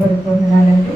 పొందనాలండి.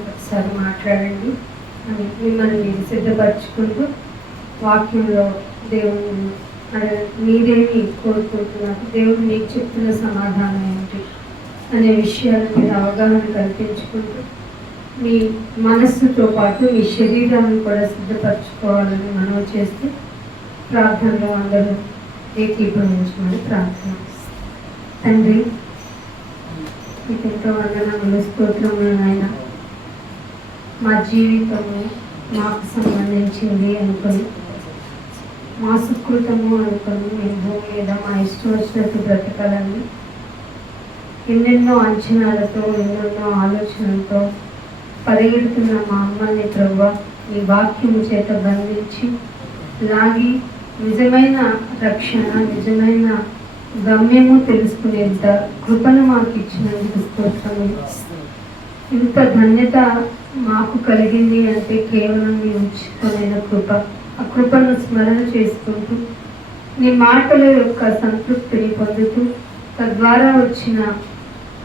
ఒకసారి మాట్లాడండి అని మిమ్మల్ని మీరు సిద్ధపరచుకుంటూ వాక్యంలో దేవుని మీరేమి కోరుకుంటున్నారు, దేవుడు మీకు చెప్తున్న సమాధానం ఏంటి అనే విషయాలు మీరు అవగాహన కల్పించుకుంటూ మీ మనస్సుతో పాటు మీ శరీరాన్ని కూడా సిద్ధపరచుకోవాలని మనం చేస్తే ప్రార్థనలో అందరూ ఏకీభవించమని ప్రార్థన. తండ్రి, మీకు ఎంతో వందనములు, స్తోత్రములు నాయన. మా జీవితము మాకు సంబంధించింది అనుకొని, మా సుకృతము అనుకొని మేము భూమి మీద మా ఇష్టం వచ్చినట్టు బ్రతకాలని ఎన్నెన్నో అంచనాలతో ఎన్నెన్నో ఆలోచనలతో పరిగెడుతున్న మా అమ్మని ప్రభువా ఈ వాక్యము చేత బంధించి లాగి నిజమైన రక్షణ, నిజమైన గమ్యము తెలుసుకునేంత కృపను మాకు ఇచ్చినందుకు స్తోత్రములు. ఇంత ధన్యత మాకు కలిగింది అంటే కేవలం మీ ఉచితమైన కృప. ఆ కృపను స్మరణ చేసుకుంటూ నీ మాటల యొక్క సంతృప్తిని పొందుతూ తద్వారా వచ్చిన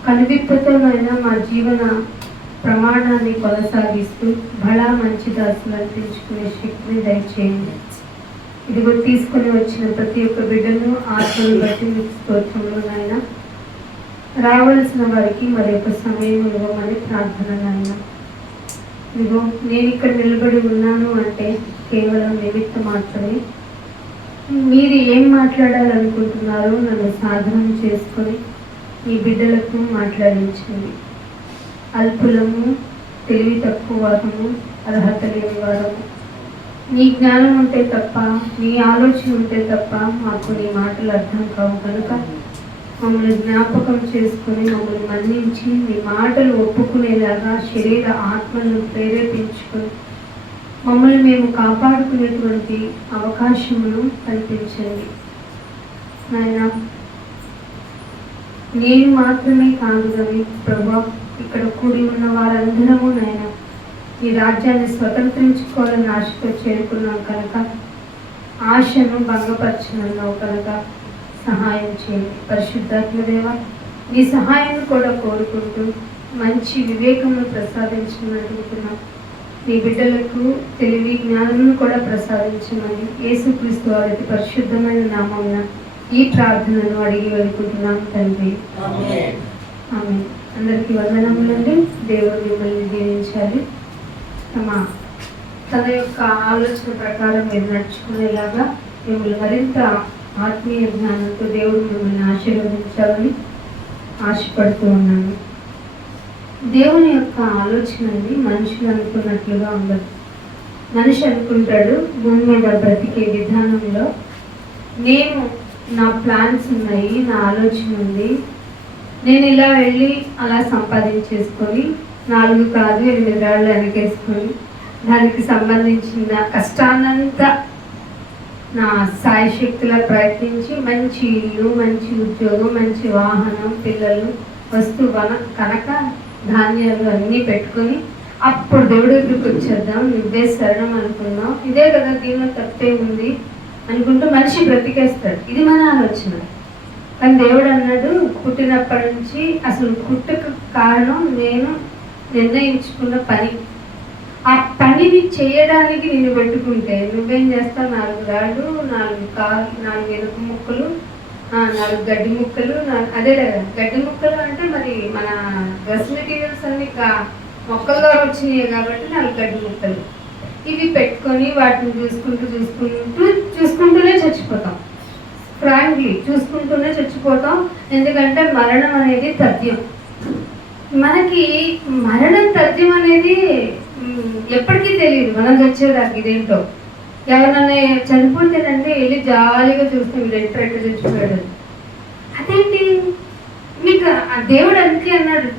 కనువిప్పతోనైనా మా జీవన ప్రమాణాన్ని కొనసాగిస్తూ బలా మంచి దాసులు అనిపించుకునే శక్తిని దయచేయండి. ఇదిగో తీసుకొని వచ్చిన ప్రతి ఒక్క బిడ్డను ఆత్మ కృపను బట్టి మీకు స్తోత్రములు నాయన. రావాల్సిన వారికి మరి యొక్క సమయం ఇవ్వమని ప్రార్థన నాయన. ఇదిగో నేను ఇక్కడ నిలబడి ఉన్నాను అంటే కేవలం నిమిత్తం మాత్రమే. మీరు ఏం మాట్లాడాలనుకుంటున్నారో నన్ను సాధనం చేసుకొని మీ బిడ్డలకు మాట్లాడించండి. అల్పులము, తెలివి తక్కువ వారము, అర్హత లేని వారము, నీ జ్ఞానం ఉంటే తప్ప, నీ ఆలోచన ఉంటే తప్ప మాకు నీ మాటలు అర్థం కావు కనుక మమ్మల్ని జ్ఞాపకం చేసుకుని మమ్మల్ని మన్నించి నీ మాటలు ఒప్పుకునేలాగా శరీర ఆత్మలను ప్రేరేపించుకొని మమ్మల్ని మేము కాపాడుకునేటువంటి అవకాశమును కల్పించండి నాయన. నేను మాత్రమే కాదు కానీ ప్రభా, ఇక్కడ కూడి ఉన్న వారందరము నాయన ఈ రాజ్యాన్ని స్వతంత్రించుకోవాలని ఆశతో చేరుకున్నాం కనుక ఆశను భంగపరచనున్నావు కనుక సహాయం చేయండి. పరిశుద్ధాత్మదేవ, మీ సహాయం కూడా కోరుకుంటూ మంచి వివేకమును ప్రసాదించమని అడుగుతున్నాం. మీ బిడ్డలకు తెలివి జ్ఞానమును కూడా ప్రసాదించమని యేసుక్రీస్తు వారి పరిశుద్ధమైన నామమున ఈ ప్రార్థనను అడిగి వెళ్ళుకుంటున్నాం తండ్రి. ఆమేన్. అందరికీ వందనములండి. దేవుడు మిమ్మల్ని దీవించాలి. తన యొక్క ఆలోచన ప్రకారం మీరు నడుచుకునేలాగా మిమ్మల్ని మరింత ఆత్మీయ జ్ఞానంతో దేవుడు మిమ్మల్ని ఆశీర్వదించాలని ఆశపడుతూ ఉన్నాను. దేవుని యొక్క ఆలోచనని మనుషులు అనుకున్నట్లుగా ఉండదు. మనిషి అనుకుంటాడు భూమి మీద బ్రతికే విధానంలో నేను నా ప్లాన్స్ ఉన్నాయి, నా ఆలోచన ఉంది, నేను ఇలా వెళ్ళి అలా సంపాదించేసుకొని 4 కాదు 8 రాళ్ళు వెనకేసుకొని దానికి సంబంధించిన కష్టాన్నంతా నా సాయశక్తిలా ప్రయత్నించి మంచి ఇల్లు, మంచి ఉద్యోగం, మంచి వాహనం, పిల్లలు, వస్తువు కనుక ధాన్యాలు అన్నీ పెట్టుకొని అప్పుడు దేవుడి దగ్గరికి వచ్చేద్దాం, నువ్వే శరణం అనుకుందాం, ఇదే కదా దీనిలో తప్పే ఉంది అనుకుంటూ మనిషి బ్రతికేస్తాడు. ఇది మన ఆలోచన. కానీ దేవుడు అన్నాడు, పుట్టినప్పటి నుంచి అసలు పుట్టుకు కారణం నేను నిర్ణయించుకున్న పని. ఆ పనిని చేయడానికి నేను పెట్టుకుంటే నువ్వేం చేస్తావు? 4 రాళ్ళు, 4 కాళ్ళు, 4 ఎలుక ముక్కలు, 4 గడ్డి ముక్కలు. అదే గడ్డి ముక్కలు అంటే మరి మన డ్రెస్ మెటీరియల్స్ అన్ని మొక్కల ద్వారా వచ్చినాయి కాబట్టి 4 గడ్డి ముక్కలు. ఇవి పెట్టుకొని వాటిని చూసుకుంటూనే చచ్చిపోతాం. ఫ్రాంక్లీ చూసుకుంటూనే చచ్చిపోతాం. ఎందుకంటే మరణం అనేది తథ్యం. మనకి మరణం తథ్యం అనేది ఎప్పటికీ తెలియదు. మనం చచ్చేదానికి ఇదేంటో. ఎవరన్నా చనిపోతేనంటే వెళ్ళి జాలీగా చూస్తే వీళ్ళు ఎట్లా చచ్చిపోయాడు. అదేంటి మీకు దేవుడు అందుకే అన్నాడు,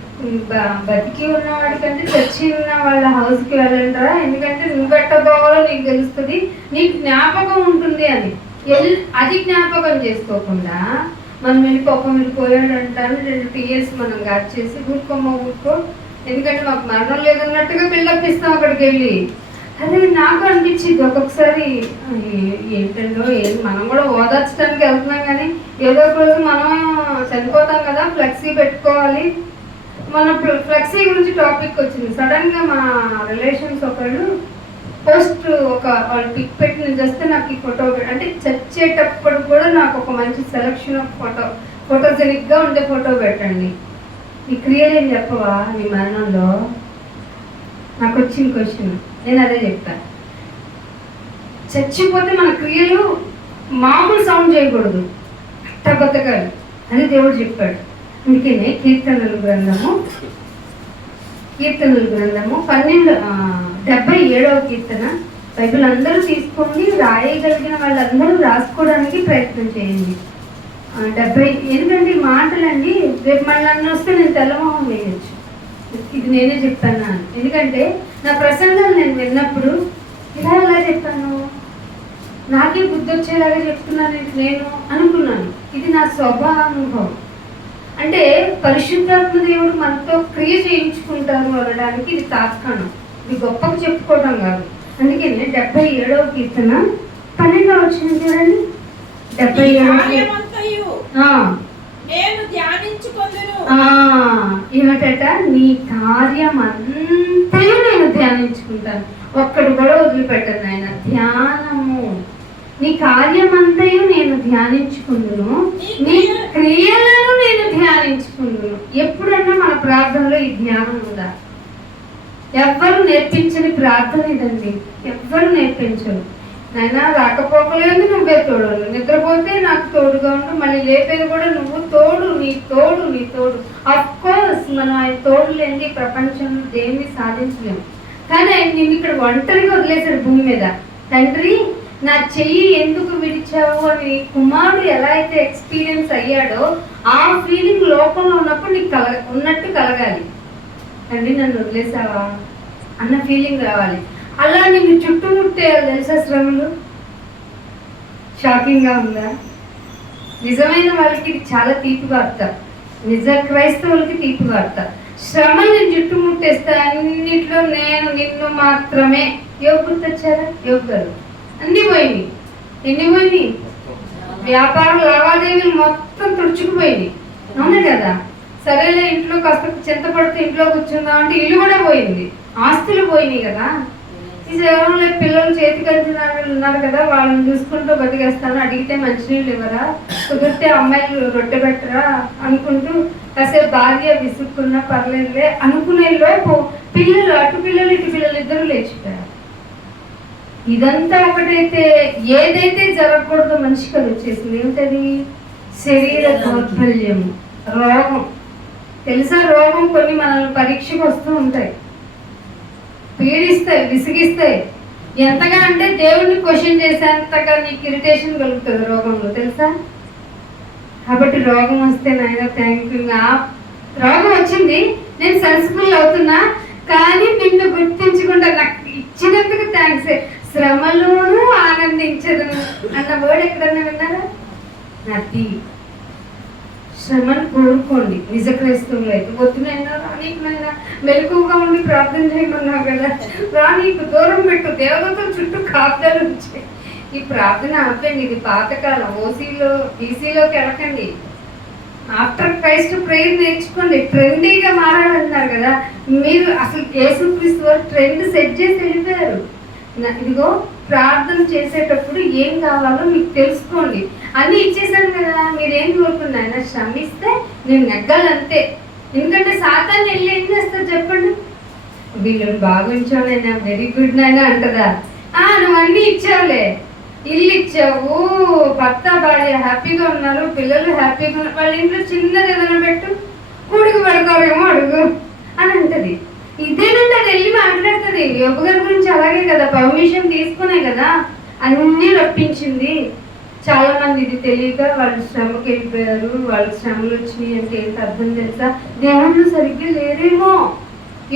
బతికి ఉన్నవాడికంటే చచ్చి ఉన్న వాళ్ళ హౌస్కి వెళ్ళంటారా, ఎందుకంటే నువ్వు ఎట్టబోవాలో నీకు తెలుస్తుంది, నీకు జ్ఞాపకం ఉంటుంది అని. అది జ్ఞాపకం చేసుకోకుండా మనం వెళ్ళిపోయాడు అంటాను 2 టీయర్స్ మనం చేసి ఊరుకో, ఎందుకంటే మాకు మరణం లేదన్నట్టుగా బిల్డప్ ఇస్తాం అక్కడికి వెళ్ళి. అదే నాకు అనిపించింది ఒక్కొక్కసారి, ఏంటంటో మనం కూడా ఓదార్చడానికి వెళ్తున్నాం కానీ ఏదో ఒక రోజు మనం చనిపోతాం కదా, ఫ్లెక్సీ పెట్టుకోవాలి. మన ఫ్లెక్సీ గురించి టాపిక్ వచ్చింది. సడన్గా మా రిలేషన్స్ ఒకళ్ళు పోస్ట్ వాళ్ళు పిక్ పెట్టి నేను చేస్తే నాకు ఈ ఫోటో అంటే చచ్చేటప్పుడు కూడా నాకు ఒక మంచి సెలక్షన్ ఆఫ్ ఫోటోజెనిక్గా ఉండే ఫోటో పెట్టండి. ఈ క్రియలు ఏం చెప్పవా నీ మరణంలో? నాకు వచ్చిన క్వశ్చన్, నేను అదే చెప్తాను. చచ్చిపోతే మన క్రియలు మామూలు సౌండ్ చేయకూడదు, అట్ట బతకాలి అని దేవుడు చెప్పాడు. అందుకనే కీర్తనల గ్రంథము 77వ కీర్తన బైబిల్ అందరూ తీసుకొని రాయగలిగిన వాళ్ళందరూ రాసుకోవడానికి ప్రయత్నం చేయండి. 70. ఎందుకంటే ఈ మాటలండి రేపు మళ్ళీ నన్ను వస్తే నేను తెల్లమోహం వేయచ్చు. ఇది నేనే చెప్పాను. ఎందుకంటే నా ప్రసంగాలు నేను విన్నప్పుడు ఇలా చెప్పాను, నాకే బుద్ధి వచ్చేలాగా చెప్తున్నాను నేను అనుకున్నాను. ఇది నా స్వభావం. అంటే పరిశుద్ధాత్మ దేవుడు మనతో క్రియ చేయించుకుంటారు అనడానికి ఇది తాత్కాణం, ఇది గొప్పగా చెప్పుకోవడం కాదు. అందుకనే 77వ కీర్తన 12వ వచనం చూడండి. 77 ఏమిటట, నీ కార్యం అంతయు నేను ధ్యానించుకుంటాను, ఒక్కడు కూడా వదిలిపెట్టను ఆయన. ధ్యానము నీ కార్యమంతయు నేను ధ్యానించుకుందును, నీ క్రియలను నేను ధ్యానించుకుందును. ఎప్పుడన్నా మన ప్రార్థనలో ఈ ధ్యానం ఉందా? ఎవ్వరు నేర్పించని ప్రార్థన ఇదండి. ఎవ్వరు నేర్పించరు. నైనా రాకపోకలేదు, నువ్వే తోడు, నిద్రపోతే నాకు తోడుగా ఉండు, మళ్ళీ లేపేది కూడా నువ్వు తోడు, నీ తోడు, నీ తోడు. అఫ్ కోర్స్ మనం ఆయన తోడు లేని ప్రపంచంలో దేన్ని సాధించలేము. కానీ ఆయన నిన్ను ఇక్కడ ఒంటరిగా వదిలేశాడు భూమి మీద. తండ్రి నా చెయ్యి ఎందుకు విడిచావు అని కుమారుడు ఎలా అయితే ఎక్స్పీరియన్స్ అయ్యాడో ఆ ఫీలింగ్ లోపంలో ఉన్నప్పుడు నీకు ఉన్నట్టు కలగాలి. తండ్రి నన్ను వదిలేసావా అన్న ఫీలింగ్ రావాలి. అలా నిన్ను చుట్టుముట్టే తెలుసా శ్రమలు. షాకింగ్గా ఉందా? నిజమైన వాళ్ళకి ఇది చాలా తీపి వార్త, నిజ క్రైస్తవులకి తీపి వార్త. శ్రమలు నేను చుట్టుముట్టేస్తే అన్నిట్లో నేను నిన్ను మాత్రమే. యోగు గుర్తొచ్చారా? యోగు గారు అన్ని పోయినాయి. ఎన్ని పోయినాయి? వ్యాపార లావాదేవీలు మొత్తం తుడుచుకుపోయింది. అవునా కదా? సరేలే ఇంట్లో కాస్త చింతపడుతూ ఇంట్లో కూర్చుందాం అంటే ఇల్లు కూడా పోయింది, ఆస్తులు పోయినాయి కదా. ఈ సేవలో పిల్లలు చేతికి అందిన వాళ్ళు ఉన్నారు కదా, వాళ్ళని చూసుకుంటూ బతికేస్తాను. అడిగితే మంచినీళ్ళు ఇవ్వరా, కుదిరితే అమ్మాయిలు రొట్టె పెట్టరా అనుకుంటూ కాసేపు భార్య విసుక్కున్నా పర్లేదులే అనుకునే లోపు పిల్లలు, అటు పిల్లలు ఇటు పిల్లలు ఇద్దరు లేచిపోయారు. ఇదంతా ఒకటైతే ఏదైతే జరగకూడదో మనిషికి అది వచ్చేసింది. ఏమిటది? శరీర దౌర్బల్యము, రోగం. తెలుసా? రోగం కొన్ని మనల్ని పరీక్షకు వస్తూ ఉంటాయి, పీడిస్తాయి, విసిగిస్తాయి. ఎంతగా అంటే దేవుణ్ణి క్వశ్చన్ చేసేంతగా నీకు ఇరిటేషన్ కలుగుతుంది రోగంలో, తెలుసా? కాబట్టి రోగం వస్తే నాయన థ్యాంక్ యూ, రోగం వచ్చింది, నేను సెన్సిబుల్ అవుతున్నా, కానీ నిన్ను గుర్తించకుండా నాకు ఇచ్చినందుకు థ్యాంక్స్. శ్రమలోనూ ఆనందించదును అన్న వర్డ్ ఎక్కడన్నా విన్నారా? నది. శ్రమను కోరుకోండి. నిజ క్రైస్తవులు అయితే వద్దునైనా రానీకునైనా మెలకువగా ఉండి ప్రార్థన చేయమన్నావు కదా, రానీకు దూరం పెట్టు, దేవతల చుట్టూ కాపుదలు వచ్చాయి. ఈ ప్రార్థన ఆపండి. ఇది పాతకాలం. ఓసీలో బీసీలోకి వెళ్ళకండి. ఆఫ్టర్ క్రైస్ట్ ప్రేయర్ నేర్చుకోండి. ట్రెండీగా మారాలన్నారు కదా మీరు. అసలు యేసుక్రీస్తు వారు ట్రెండ్ సెట్ చేసి వెళ్ళిపోయారు. ఇదిగో ప్రార్థన చేసేటప్పుడు ఏం కావాలో మీకు తెలుసుకోండి. అన్నీ ఇచ్చేసాను కదా, మీరేం కోరుకున్నా శ్రమిస్తే నేను నెగ్గాలంతే. ఎందుకంటే సాతాన్ని వెళ్ళి ఏం చేస్తారు చెప్పండి? వీళ్ళని బాగుంచానైనా, వెరీ గుడ్ నైనా అంటదా? నువ్వు అన్నీ ఇచ్చావులే, ఇల్లు ఇచ్చావు, భర్త భార్య హ్యాపీగా ఉన్నారు, పిల్లలు హ్యాపీగా ఉన్నారు, వాళ్ళ ఇంట్లో చిన్నది ఏదైనా పెట్టు, కూడికి పెడతారేమో అడుగు అని అంటది. ఇదేనంటే అది వెళ్ళి మాట్లాడుతుంది. యోగ గారి గురించి అలాగే కదా, పర్మిషన్ తీసుకునే కదా అన్నీ రప్పించింది. చాలా మంది ఇది తెలియక వాళ్ళు శ్రమకి వెళ్ళిపోయారు. వాళ్ళకి శ్రమలు వచ్చినాయి అంటే ఏంటి అర్థం తెలుసా? దేవుళ్ళు సరిగ్గా లేరేమో.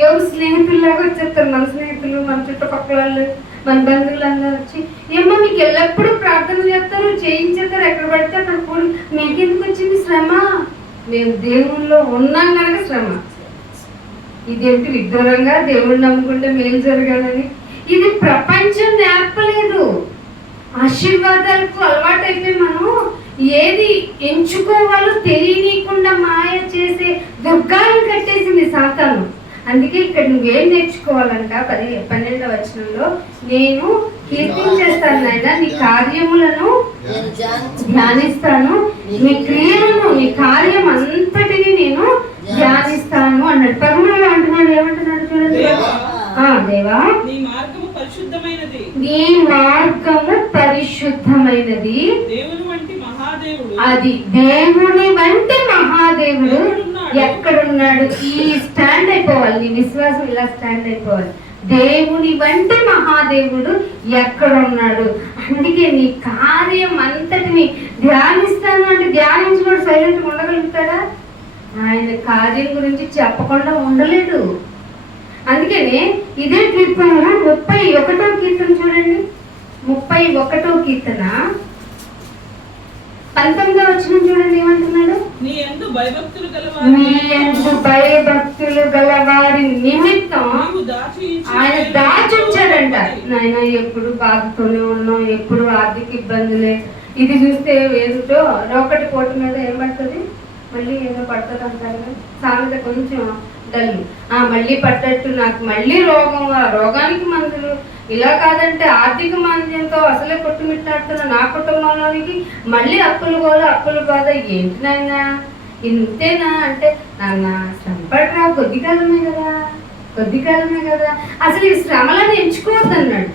యోగ స్నేహితుల్లాగా వచ్చేస్తారు. మన స్నేహితులు, మన చుట్టుపక్కల వాళ్ళు, మన బంధువులందరూ వచ్చి ఏమో మీకు ఎల్లప్పుడూ ప్రార్థన చేస్తారు, చేయించేస్తారు, ఎక్కడ పడితే అక్కడ కూడా. మీకెందుకు వచ్చింది శ్రమ? మేము దేవుళ్ళలో ఉన్నాం కనుక శ్రమ. ఇదేంటి విడ్డూరంగా దేవుడిని నమ్ముకుంటే మేలు జరగాలని? ఇది ప్రపంచం నేర్పలేదు. ఆశీర్వాదాలకు అలవాటైపోయి మనం ఏది ఎంచుకోవాలో తెలియనీయకుండా మాయ చేసే దుర్గాలను కట్టేసింది సాతాను. అందుకే ఇక్కడ నువ్వేం నేర్చుకోవాలంట? 12వ వచనంలో నేను కీర్తించేస్తాను నాయన, నీ కార్యములను ధ్యానిస్తాను, నీ క్రియలను, నీ కార్యం అంతటిని నేను ధ్యానిస్తాను అన్నాడు. 13వ అంటున్నాడు. ఏమంటున్నాడు చూడండి. దేవా నీ మార్గము పరిశుద్ధమైనది, నీ మార్గము పరిశుద్ధమైనది, దేవుని వంటి మహాదేవుడు, అది దేవుని వంటి మహాదేవుడు ఎక్కడున్నాడు? ఈ స్టాండ్ అయిపోవాలి, నీ విశ్వాసం ఇలా స్టాండ్ అయిపోవాలి. దేవుని వంటి మహాదేవుడు ఎక్కడున్నాడు? అందుకే నీ కార్యం అంతటిని ధ్యానిస్తాను అంటే ధ్యానించుకోడు సైలెంట్గా ఉండగలుగుతాడా? ఆయన కార్యం గురించి చెప్పకుండా ఉండలేడు. అందుకనే ఇదే కీర్తనలో 31వ కీర్తన చూడండి. 31వ కీర్తన 19వ వచనం చూడండి. ఏమంటున్నాడు? నీ యందు భయభక్తులు గలవారి నిమిత్తం ఆయన దాచుంచాడంట. నాయన ఎప్పుడు బాధతోనే ఉన్నాం, ఎప్పుడు ఆర్థిక ఇబ్బందులే. ఇది చూస్తే ఏదో ఒకటి కోట మీద ఏం పడుతుంది, మళ్ళీ ఏదో పడుతుంది అంటారు కదా సామెత, కొంచెం డల్లు. మళ్ళీ పట్టట్టు నాకు మళ్ళీ రోగం, రోగానికి మందులు, ఇలా కాదంటే ఆర్థిక మాంద్యంతో అసలే కొట్టుమిట్టాడుతున్న నా కుటుంబంలోనికి మళ్ళీ అప్పులు బాధ ఏంటి నాయన ఇంతేనా అంటే, నాన్న శ్రమపడరా, కొద్ది కాలమే కదా, అసలు ఈ శ్రమలను ఎంచుకోవద్దు అన్నాడు.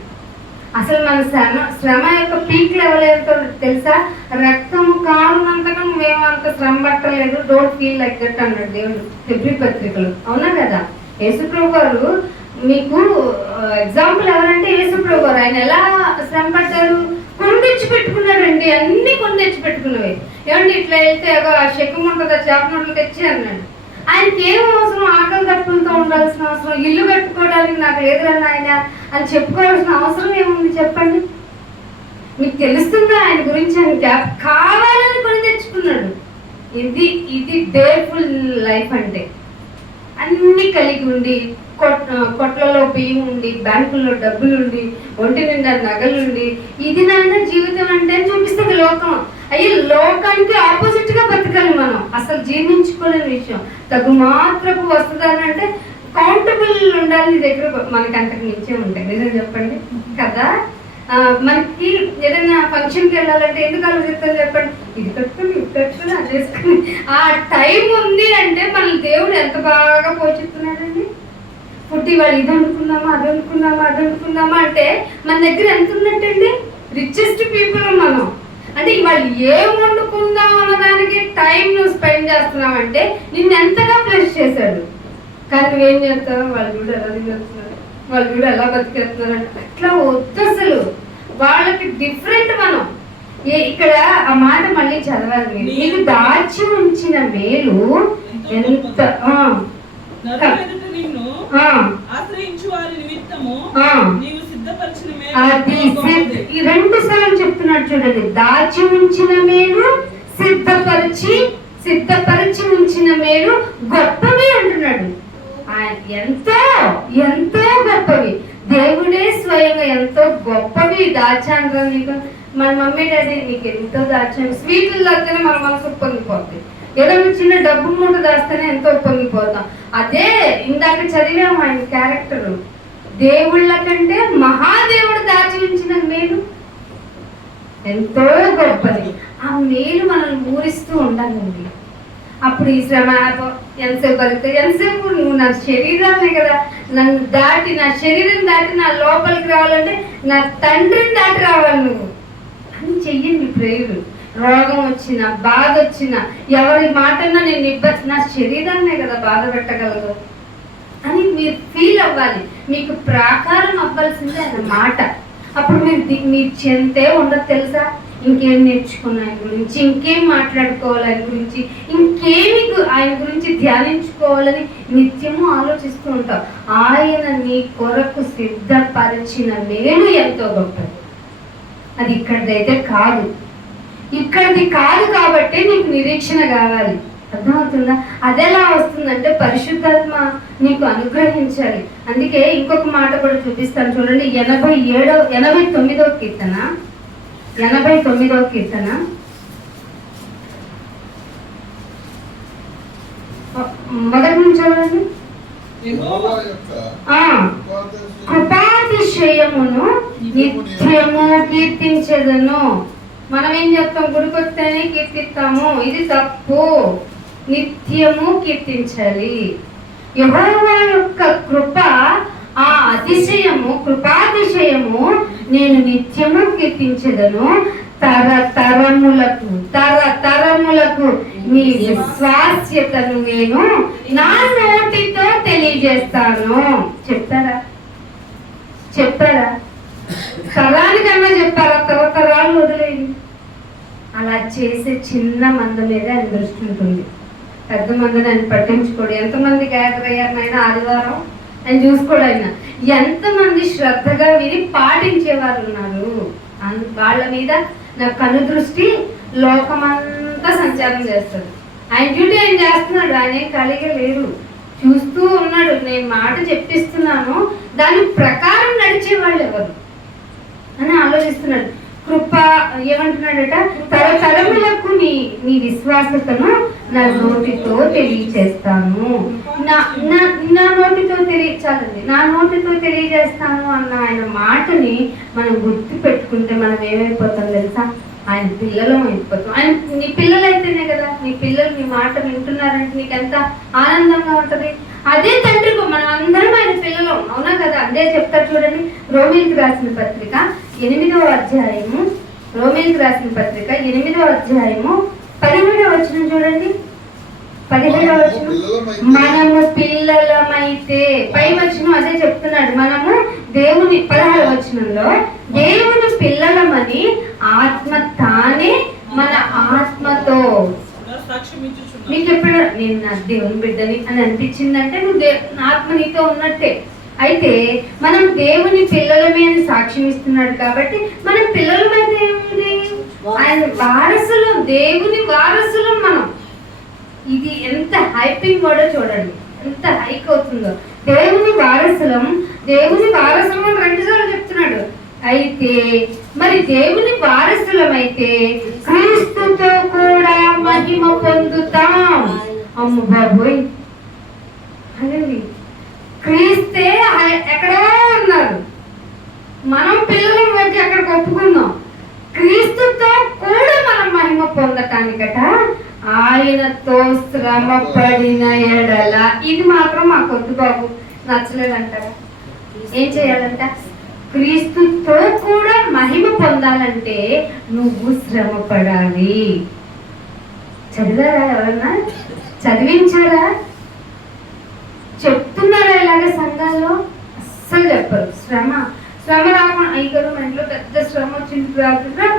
అసలు మన శ్రమ యొక్క పీక్ లెవెల్ ఏంటో తెలుసా? రక్తము కారునంతగా మేము అంత శ్రమ పట్టలేదు, డోంట్ ఫీల్ లైక్ దట్ అన్నాడు దేవుడు ఫిబ్రవరి పత్రికలు. అవునా కదా? యేసుప్రభు గారు మీకు ఎగ్జాంపుల్ ఎవరంటే యేసుప్రభు గారు. ఆయన ఎలా శ్రమ పడ్డారు? కొని తెచ్చి పెట్టుకున్నాడండి, అన్ని కొని తెచ్చి పెట్టుకున్నవి. ఏమండి ఇట్లా వెళ్తే ఆ శకం ఉంటుందా, చేప నోట్లు తెచ్చి అన్నాడు. ఆయనకి ఏం అవసరం? ఆకలి తప్పులతో ఉండాల్సిన అవసరం, ఇల్లు కట్టుకోవడానికి నాకు లేదురని ఆయన అని చెప్పుకోవాల్సిన అవసరం ఏముంది చెప్పండి? మీకు తెలుస్తుందా ఆయన గురించి? ఆయన కావాలని కొని తెచ్చుకున్నాడు. ఇది డేర్ఫుల్ లైఫ్ అంటే. అన్ని కలిగి ఉండి, కొట్లలో బియ్యం ఉండి, బ్యాంకుల్లో డబ్బులు ఉండి, ఒంటి నిండా నగలుండి, ఇది నాయన జీవితం అంటే చూపిస్తుంది లోకం. అయ్యి లోకానికి ఆపోజిట్ గా బతకాలి మనం. అసలు జీర్ణించుకోలేని విషయం. తగు మాత్రపు వస్తుందని అంటే కౌంటబుల్ ఉండాలి దగ్గర. మనకి అంతకు మించే ఉంటాయి, నిజం చెప్పండి కదా. మనకి ఏదైనా ఫంక్షన్కి వెళ్ళాలంటే ఎందుకు ఆలోచిస్తాను చెప్పండి? ఇది కట్టుకుని అది చేసుకుని ఆ టైం ఉంది అంటే మనల్ని దేవుడు ఎంత బాగా పోషిస్తున్నాడండి. పుట్టి వాళ్ళు ఇది అనుకున్నామా, అది అనుకున్నామా అంటే మన దగ్గర ఎంత ఉన్నట్టండి? రిచెస్ట్ పీపుల్ మనం. అంటే వాళ్ళు ఏం వండుకుందాం అన్నదానికి టైం నువ్వు స్పెండ్ చేస్తున్నావంటే నిన్ను ఎంతగా ప్లస్ చేశాడు. కానీ నువ్వేం చేస్తావు? వాళ్ళు కూడా ఎలా తినేస్తున్నారు, వాళ్ళు కూడా ఎలా బతికేస్తున్నారు అంటే అట్లా వద్దు. అసలు వాళ్ళకి డిఫరెంట్ మనం. ఇక్కడ ఆ మాట మళ్ళీ చదవాలి. నీకు దాచి ఉంచిన మేలు ఎంత ఈ 2 సార్లు చెప్తున్నాడు చూడండి. దాచి ఉంచిన మేలు, సిద్ధపరిచి ఉంచిన మేలు గొప్పవి అంటున్నాడు. ఎంతో ఎంతో గొప్పవి. దేవుడే స్వయంగా ఎంతో గొప్పవి దాచాను నీకు. మన మమ్మీ డాడీ నీకు ఎంతో దాచాను. స్వీట్లు దాస్తేనే మన మనసు పొంగిపోతుంది. ఏదైనా చిన్న డబ్బు మూట దాస్తేనే ఎంతో పొంగిపోతాం. అదే ఇందాక చదివాము ఆయన క్యారెక్టరు. దేవుళ్ళ కంటే మహాదేవుడు దాచి ఉంచిన మేలు ఎంతో గొప్పది. ఆ మేలు మనల్ని ఊరిస్తూ ఉండాలండి. అప్పుడు ఈ శ్రమ ఎంతసేపు కలిగితే ఎంతసేపు నువ్వు నా శరీరాన్ని కదా నన్ను దాటి, నా శరీరం దాటి నా లోపలికి రావాలంటే నా తండ్రిని దాటి రావాలి నువ్వు అని చెయ్యండి ప్రేయరు. రోగం వచ్చినా, బాధ వచ్చినా, ఎవరి మాటన్నా నేను నా శరీరాన్నే కదా బాధ పెట్టగలదు అని మీరు ఫీల్ అవ్వాలి. మీకు ప్రాకారం అవ్వాల్సిందే ఆయన మాట. అప్పుడు మీరు చెంతే ఉండదు తెలుసా. ఇంకేం నేర్చుకున్నా ఆయన గురించి, ఇంకేం మాట్లాడుకోవాలి ఆయన గురించి, ఇంకేమి ఆయన గురించి ధ్యానించుకోవాలని నిత్యము ఆలోచిస్తూ ఉంటాం. ఆయన నీ కొరకు సిద్ధపరిచిన మేలు ఎంతో గొప్పది. అది ఇక్కడిదైతే కాదు. ఇక్కడిది కాదు కాబట్టి నీకు నిరీక్షణ కావాలి. అర్థమవుతుందా? అదెలా వస్తుందంటే పరిశుద్ధాత్మ నీకు అనుగ్రహించాలి. అందుకే ఇంకొక మాట కూడా చూపిస్తాను చూడండి. 89వ కీర్తన, 89వ కీర్తన మొదటి నుంచి చూడండి. కృపాతిశయమును నిత్యము కీర్తించెదను. మనం ఏం చెప్తాం? గుడికొస్తేనే కీర్తిస్తాము, ఇది తప్పు. నిత్యము కీర్తించాలి. యెహోవా యొక్క కృప, ఆ అతిశయము, కృపాతిశయము నేను నిత్యము కీర్తించెదను. తరతరములకు నీ విశ్వాస్యతను నేను నా నోటితో తెలియజేస్తాను. చెప్పారా? తరానికన్నా చెప్పారా? తరతరాలు వదిలేయండి. అలా చేసే చిన్న మంద మీద ఆయన దృష్టి ఉంటుంది. పెద్ద మందిని ఆయన పట్టించుకోడు. ఎంతమంది గ్యాదర్ అయ్యారు ఆయన ఆదివారం ఆయన చూసుకోడు. ఆయన ఎంతమంది శ్రద్ధగా విని పాటించేవారు ఉన్నారు, వాళ్ళ మీద నా కను దృష్టి లోకమంతా సంచారం చేస్తాడు. ఆయన డ్యూటీ ఆయన చేస్తున్నాడు. ఆయన ఖాళీగా లేరు, చూస్తూ ఉన్నాడు. నేను మాట చెప్పిస్తున్నాను, దాని ప్రకారం నడిచేవాళ్ళు ఎవరు అని ఆలోచిస్తున్నాడు. కృప ఏమంటున్నాడట? తరతరములకు నీ నీ విశ్వాసతను నా నోటితో తెలియచేస్తాను. నా నోటితో తెలియచాలండి, నా నోటితో తెలియజేస్తాను అన్న ఆయన మాటని మనం గుర్తు పెట్టుకుంటే మనం ఏమైపోతాం తెలుసా? ఆయన పిల్లలు అయిపోతాం. ఆయన నీ పిల్లలు అయితేనే కదా, నీ పిల్లలు నీ మాట వింటున్నారంటే నీకు ఎంత ఆనందంగా ఉంటుంది. అదే తండ్రికి మనం అందరం ఆయన పిల్లలు, అవునా కదా? అదే చెప్తారు చూడండి, రోమీయులకు రాసిన పత్రిక 8వ అధ్యాయము, రోమీయులకు రాసిన పత్రిక 8వ అధ్యాయము 17వ వచనం చూడండి. 17వ వచనం, మనము పిల్లలమైతే, పై వచనం అదే చెప్తున్నాడు, మనము దేవుని 16వ వచనంలో దేవుని పిల్లలమని ఆత్మ తానే మన ఆత్మతో. మీకు ఎప్పుడు నేను నా దేవుని బిడ్డని అని అనిపించిందంటే నువ్వు ఆత్మ నీతో ఉన్నట్టే. అయితే మనం దేవుని పిల్లలమే అని సాక్ష్యం ఇస్తున్నాడు కాబట్టి మనం పిల్లలమైతే ఏముంది, ఆయన వారసులు, దేవుని వారసులు మనం. ఇది ఎంత హైపింగ్ కూడా చూడండి, ఎంత హైక్ అవుతుందో. దేవుని వారసులం, దేవుని వారసులం అని 2 సార్లు చెప్తున్నాడు. అయితే మరి దేవుని వారసులమైతే క్రీస్తుతో కూడా మహిమ పొందుతాం. అమ్మ బాబోయ్, అదండి, క్రీస్తే ఎక్కడో ఉన్నారు, మనం పిల్లల మధ్య అక్కడికి ఒప్పుకున్నాం. క్రీస్తుతో కూడా మనం మహిమ పొందటానికట ఆయనతో శ్రమ పడిన ఎడల. ఇది మాత్రం మాకు వద్దు బాబు, నచ్చలేదంటారా? ఏం చేయాలంట? క్రీస్తుతో కూడా మహిమ పొందాలంటే నువ్వు శ్రమ పడాలి. చదివారా? ఎవరన్నా చదివించారా? చెప్తున్నారా ఇలాగే సంఘాల్లో? అస్సలు చెప్పరు. శ్రమ రాకుండా అయ్యగారు మా ఇంట్లో పెద్ద శ్రమ వచ్చింది,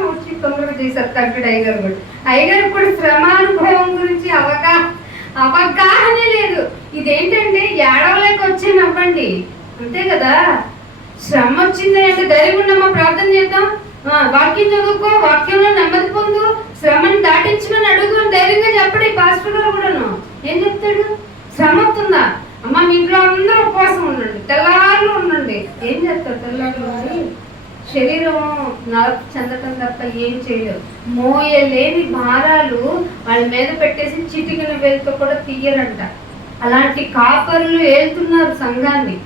వచ్చి తొందరగా చేశారు తగ్గడు అయ్యగారు కూడా. అయ్యగారు కూడా శ్రమ అనుభవం గురించి అవగాహనే లేదు. ఇదేంటంటే ఏడవలేక వచ్చే నవ్వండి, అంతే కదా. శ్రమ వచ్చింది అంటే ధైర్యం ఉండమ్మా, ప్రార్థన చేద్దాం, వాక్యం చదువుకో, వాక్యంలో నెమ్మది పొందు, శ్రమని దాటించమని అడుగు అని ధైర్యంగా చెప్పడు ఈ పాస్టర్ గారు కూడాను. ఏం చెప్తాడు? శ్రమ వస్తుందా అమ్మ, మీ ఇంట్లో అందరూ ఉపవాసం ఉండండి, తెల్లారులు ఉండండి. ఏం చేస్తారు? తెల్లారులు శరీరం నలుపు చెందటం తప్ప ఏం చేయలేవు. మోయలేని భారాలు వాళ్ళ మీద పెట్టేసి చిటికిన వేలుతో కూడా తీయరంట. అలాంటి కాపరులు ఏళ్తున్నారు సంఘాన్ని.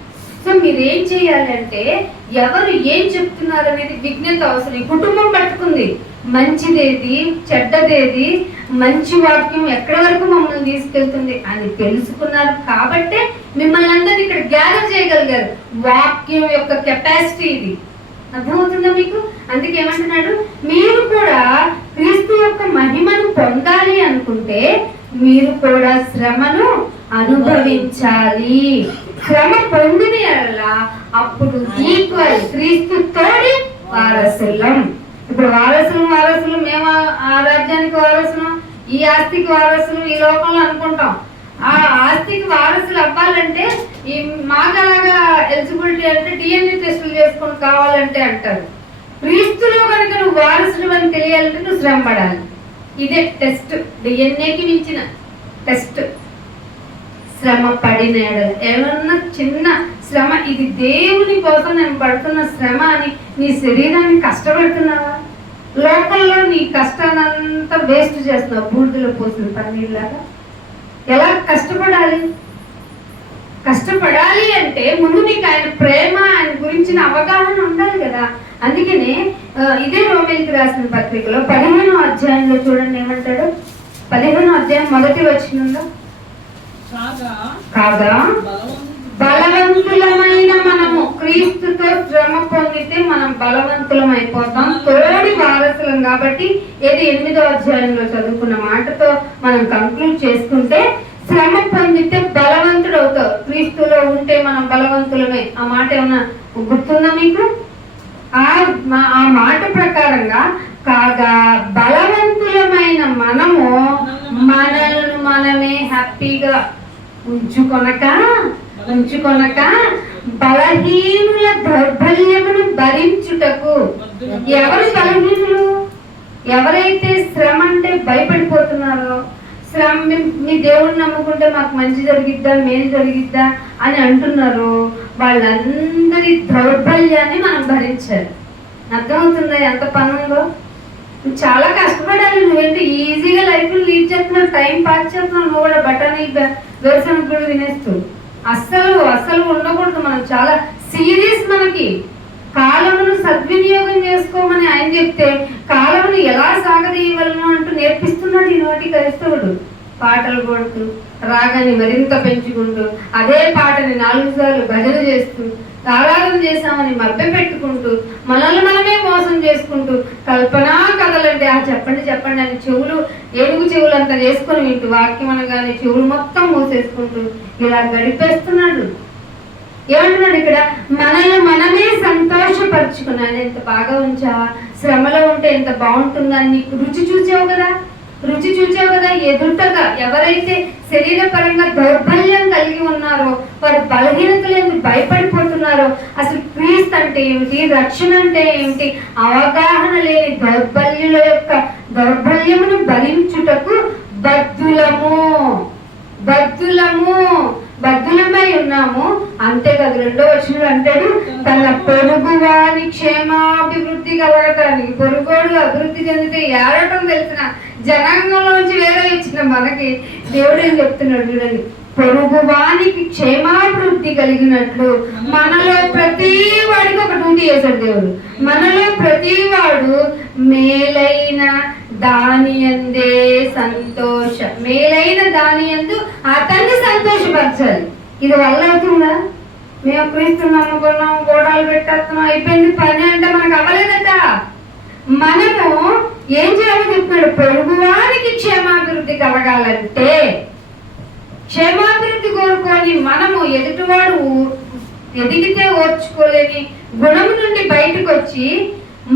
సో మీరేం చేయాలంటే ఎవరు ఏం చెప్తున్నారు అనేది విజ్ఞత అవసరం. కుటుంబం పట్టుకుంది, మంచిదేది చెడ్డదేది, మంచి వాక్యం ఎక్కడి వరకు మమ్మల్ని తీసుకెళ్తుంది అని తెలుసుకున్నారు కాబట్టే మిమ్మల్ని అందరినీ ఇక్కడ గ్యాదర్ చేయగలిగారు. వాక్యం యొక్క కెపాసిటీ ఇది, అర్థమవుతుందా మీకు? అందుకే ఏమంటున్నాడు, మీరు కూడా క్రీస్తు యొక్క మహిమను పొందాలి అనుకుంటే మీరు కూడా శ్రమను అనుభవించాలి. శ్రమ పొందిన అప్పుడు ఈక్వల్ క్రీస్తు తోడి వారసులం. ఇప్పుడు వారసులు మేము ఆ రాజ్యానికి వారసులం, ఈ ఆస్తికి వారసులు ఈ లోకంలో అనుకుంటాం. ఆ ఆస్తికి వారసులు అవ్వాలంటే ఈ మాకలాగా ఎలిజిబిలిటీ అంటే డిఎన్ఏ టెస్టులు చేసుకొని కావాలంటే అంటారు. క్రీస్తులో కనుక నువ్వు వారసులు అని తెలియాలంటే నువ్వు శ్రమ పడాలి. ఇదే టెస్ట్, డిఎన్ఏకి మించిన టెస్ట్. శ్రమ పడిన ఏమన్నా చిన్న శ్రమ, ఇది దేవుని కోసం నేను పడుతున్న శ్రమ అని నీ శరీరాన్ని కష్టపడుతున్నావా? లోకల్లో నీ కష్టానంతా వేస్ట్ చేస్తున్నావు, బూడిదలో పోసిన పన్నీళ్ళలాగా. ఎలా కష్టపడాలి? కష్టపడాలి అంటే ముందు నీకు ఆయన ప్రేమ, ఆయన గురించిన అవగాహన ఉండాలి కదా. అందుకనే ఇదే రోమీయులకు రాసిన పత్రికలో 15వ అధ్యాయంలో చూడండి ఏమంటాడు. 15వ అధ్యాయం 1వ వచనంలో, కాగా బలవంతులమైన మనము క్రీస్తుతో శ్రమ పొందితే మనం బలవంతులం అయిపోతాం, తోడి వారసులం. కాబట్టి ఏది 8వ అధ్యాయంలో చదువుకున్న మాటతో మనం కంక్లూడ్ చేసుకుంటే, శ్రమ పొందితే బలవంతుడు అవుతావు. క్రీస్తులో ఉంటే మనం బలవంతులమే. ఆ మాట ఏమన్నా గుర్తుందా మీకు? ఆ మాట ప్రకారంగా కాగా బలవంతులమైన మనము మనలను మనమే హ్యాపీగా ఉంచుకొనక బలహీనుల దౌర్బల్యమును భరించుటకు. ఎవరు బలహీనులు? ఎవరైతే శ్రమ అంటే భయపడిపోతున్నారో, శ్రమ మీ దేవుడిని నమ్ముకుంటే మాకు మంచి జరిగిద్దా, మేలు జరిగిద్దా అని అంటున్నారు, వాళ్ళందరి దౌర్బల్యాన్ని మనం భరించాలి. అర్థమవుతుందా ఎంత పని ఉందో? నువ్వు చాలా కష్టపడాలి. నువ్వేంటి ఈజీగా లైఫ్ లీడ్ చేస్తున్నావు, టైం పాస్ చేస్తున్నావు. నువ్వు కూడా బఠానీ వేరుశనగ కూడా తినేస్తూ అస్సలు ఉండకూడదు. మనం చాలా సీరియస్. మనకి కాలమును సద్వినియోగం చేసుకోమని ఆయన చెప్తే కాలమును ఎలా సాగదీయవలను అంటూ నేర్పిస్తున్నాడు ఈనాటి క్రైస్తవుడు. పాటలు పాడుతూ రాగాన్ని మరింత పెంచుకుంటూ అదే పాటని 4 సార్లు భజన చేస్తూ ఆరాధన చేశామని మభ్య పెట్టుకుంటూ మనల్ని మనమే మోసం చేసుకుంటూ కల్పనా కథలంటే చెప్పండి అని ఏనుగు చెవులు అంతా చేసుకొని వింటూ వాక్యం అనగానే చెవులు మొత్తం మూసేసుకుంటూ ఇలా గడిపేస్తున్నాడు. ఏమంటున్నాడు ఇక్కడ? మనల్ని మనమే సంతోషపరుచుకున్నాను. ఎంత బాగా ఉంచావా, శ్రమలో ఉంటే ఎంత బాగుంటుందని నీకు రుచి చూసావు కదా. ఎదుటగా ఎవరైతే శరీరపరంగా దౌర్బల్యం కలిగి ఉన్నారో, వారు బలహీనతలను భయపడిపోతున్నారో, అసలు క్రీస్తు అంటే ఏమిటి, రక్షణ అంటే ఏమిటి అవగాహన లేని దౌర్బల్యుల యొక్క దౌర్బల్యమును భరించుటకు బద్ధులమై ఉన్నాము. అంతేకాదు 2వ వచనంలో అంటాడు, తన పొరుగువాని క్షేమాభివృద్ధి కలగటానికి. పొరుగోడు అభివృద్ధి చెందితే ఏడటం తెలిసిన జనాంగంలోంచి వేరే ఇచ్చిన మనకి దేవుడు ఏం చెప్తున్నాడు చూడండి. పొరుగువానికి క్షేమాభివృద్ధి కలిగినట్లు మనలో ప్రతి వాడికి ఒక డ్యూటీ చేశాడు దేవుడు. మనలో ప్రతి వాడు మేలైన దానియందే మేలైన దానియందు అతన్ని సంతోషపరచాలి. ఇది వల్ల అవుతుందా? మేము క్రీస్తున్నాం అనుకున్నాం, గోడాలు పెట్టేస్తున్నాం, అయిపోయింది పని అంటే మనకు అవ్వలేదట. మనము ఏం చేయాలో చెప్తున్నాడు. పొరుగువానికి క్షేమాభివృద్ధి కలగాలంటే క్షేమాభివృద్ధి కోరుకొని మనము ఎదుటివాడు ఎదిగితే ఓర్చుకోలేని గుణము నుండి బయటకు వచ్చి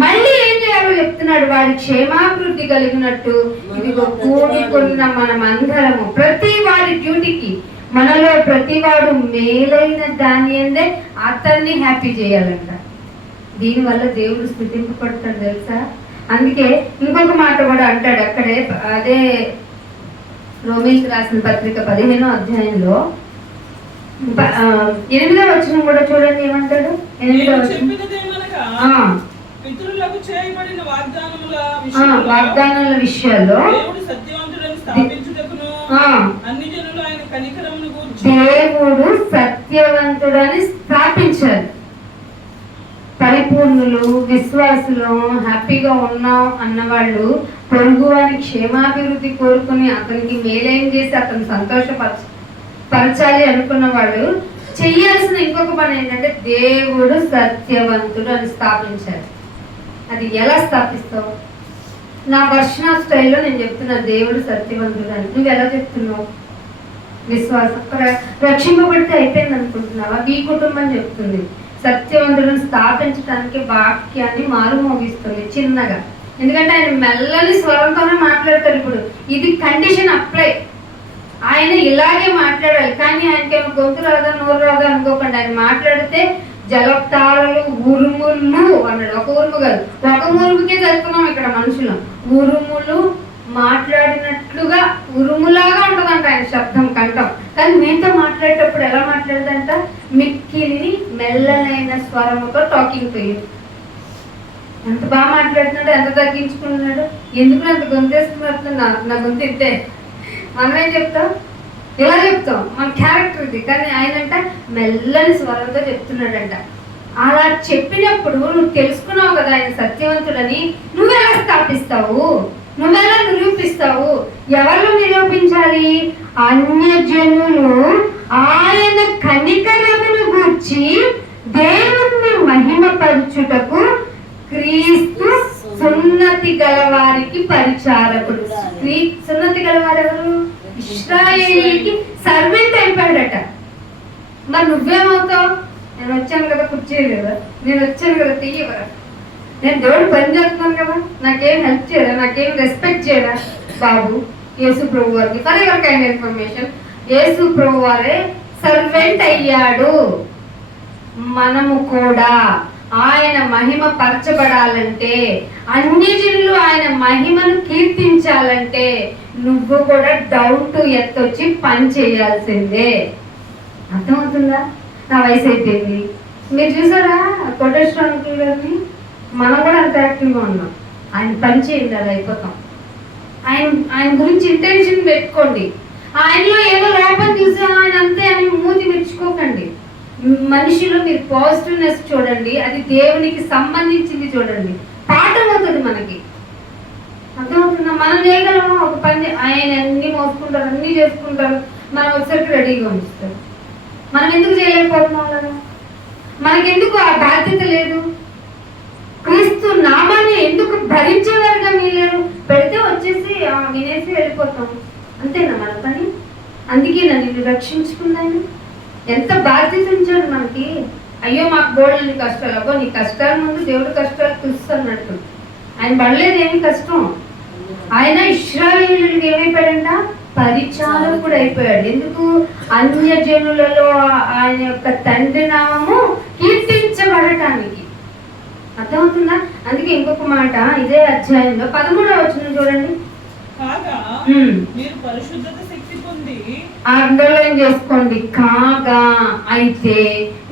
మళ్ళీ ఏం చేయాలో చెప్తున్నాడు. వాడి క్షేమాభివృద్ధి కలిగినట్టు ఇదిగో కూడుకున్న మనం అందరము ప్రతి వాడి డ్యూటీకి మనలో ప్రతి వాడు మేలైన దాని అందే అతన్ని హ్యాపీ చేయాలంట. దీనివల్ల దేవుడు స్తుతింపబడతాడు తెలుసా. అందుకే ఇంకొక మాట కూడా అంటాడు అక్కడే, అదే రోమీయులకు రాసిన పత్రిక 15వ అధ్యాయంలో 8వ వచనం కూడా చూడండి. ఏమంటాడు? 8వ వచనం, వాగ్దానాల విషయాల్లో దేవుడు సత్యవంతుడని స్థాపించారు. పరిపూర్ణులు, విశ్వాసులు, హ్యాపీగా ఉన్నాం అన్నవాళ్ళు, పొరుగు వారి క్షేమాభివృద్ధి కోరుకుని అతనికి మేలేం చేసి అతను సంతోషపరచాలి అనుకున్న వాళ్ళు చెయ్యాల్సిన ఇంకొక పని ఏంటంటే దేవుడు సత్యవంతుడు అని స్థాపించారు. అది ఎలా స్థాపిస్తావు? నా వర్షన స్టైల్లో నేను చెప్తున్నా దేవుడు సత్యవంతుడు అని. నువ్వు ఎలా చెప్తున్నావు? విశ్వాసం రక్షింపబడితే అయిపోయింది అనుకుంటున్నావా? ఈ కుటుంబం చెప్తుంది సత్యవంతులను స్థాపించడానికి వాక్యాన్ని మారుమోగిస్తుంది చిన్నగా. ఎందుకంటే ఆయన మెల్లని స్వరంతోనే మాట్లాడతారు. ఇప్పుడు ఇది కండిషన్ అప్లై. ఆయన ఇలాగే మాట్లాడాలి, కానీ ఆయనకేమో గొంతు రాదా నోరు రాదా అనుకోకండి. ఆయన మాట్లాడితే జలతారలు ఉరుములు అన్నాడు. ఒక ఉరుము కాదు, ఒక ఉరుముకే జరుపుకున్నాం ఇక్కడ మనుషులు. ఉరుములు మాట్లాడినట్లుగా ఉరుములాగా ఉంటుందంట ఆయన శబ్దం, కంఠం. కానీ మీతో మాట్లాడేటప్పుడు ఎలా మాట్లాడదంట? మిక్కిలిని మెల్లనైన స్వరముతో టాకింగ్ టు యు. ఎంత బాగా మాట్లాడుతున్నాడు, ఎంత తగ్గించుకున్నాడు. ఎందుకు అంత గొంతేసుకుని నా గొంతు ఇంతే. మనమేం చెప్తాం? ఇలా చెప్తాం, మన క్యారెక్టర్ ఇది. కానీ ఆయనంట మెల్లని స్వరంతో చెప్తున్నాడంట. అలా చెప్పినప్పుడు నువ్వు తెలుసుకున్నావు కదా ఆయన సత్యవంతుడని, నువ్వెలా స్థాపిస్తావు? నువ్వెలా నిరూపిస్తావు? ఎవరు నిరూపించాలి? అన్యజనులు ఆయన కనికరమును గూర్చి దేవుణ్ణి మహిమపరచుటకు క్రీస్తు సున్నతి గలవారికి పరిచారకుడు. సున్నతి గలవారు ఎవరు? ఇశ్రాయేలీకి సర్వెంట్ అయిపోయాడట. మరి నువ్వేమవుతావు? నేను వచ్చాను కదా కుర్చీ కదా, నేను వచ్చాను కదా తీయవరా, నేను దేవుడు పని చేస్తున్నాను కదా, నాకేం హెల్ప్ చేయరా, నాకేం రెస్పెక్ట్ చేయరా? బాబు యేసు ప్రభు వారికి ఫర్ ఎవర్ కైండ్ ఇన్ఫర్మేషన్, యేసు ప్రభు వారే సర్వెంట్ అయ్యాడు. మనము కూడా ఆయన మహిమ పరచబడాలంటే, అన్యజనులు ఆయన మహిమను కీర్తించాలంటే నువ్వు కూడా డౌన్ టు ఎర్త్ వచ్చి పని చేయాల్సిందే. అర్థమవుతుందా? నా వయసు అయిపోయింది. మీరు చూసారా కొటేశ్వర అంకుల్ గారిని? మనం కూడా అంత యాక్టివ్గా ఉన్నాం. ఆయన పని చేయండి, అది అయిపోతాం. ఆయన ఆయన గురించి ఇంటెన్షన్ పెట్టుకోండి. ఆయనలో ఏదో లోపం చూసా ఆయన అంతే అని మూతి మెచ్చుకోకండి. మనిషిలో మీరు పాజిటివ్నెస్ చూడండి, అది దేవునికి సంబంధించింది చూడండి, పాఠం అవుతుంది మనకి. అర్థమవుతుందా? మనం చేయగలము ఒక పని. ఆయన అన్ని మోసుకుంటారు, అన్ని చేసుకుంటారు, మనం ఒకసారికి రెడీగా ఉంచుతారు. మనం ఎందుకు చేయలేకపోతున్నాం కదా? మనకెందుకు ఆ బాధ్యత లేదు? క్రీస్తు నామాన్ని ఎందుకు భరించేవారుగా మీరు పెడితే వచ్చేసి వినేసి వెళ్ళిపోతాం, అంతేనా మన పని? అందుకే నిన్ను రక్షించుకున్నాను. ఎంత బాధ్యత ఉంచాడు మనకి. అయ్యో మాకు బోల్డని కష్టాలు, అబ్బో నీ కష్టాల ముందు దేవుడు కష్టాలు చూస్తున్నట్టు. ఆయన పడలేదు ఏమి కష్టం. ఆయన ఇశ్రాయేలుకి ఏమైపోయాడంట? పరిచారకుడు అయిపోయాడు. ఎందుకు? అన్యజనులలో ఆయన యొక్క తండ్రి నామము కీర్తించబడటానికి. అర్థమవుతుందా? అందుకే ఇంకొక మాట ఇదే అధ్యాయంలో 13వ వచనం చూడండి. అండర్లైన్ చేసుకోండి. కాగా అయితే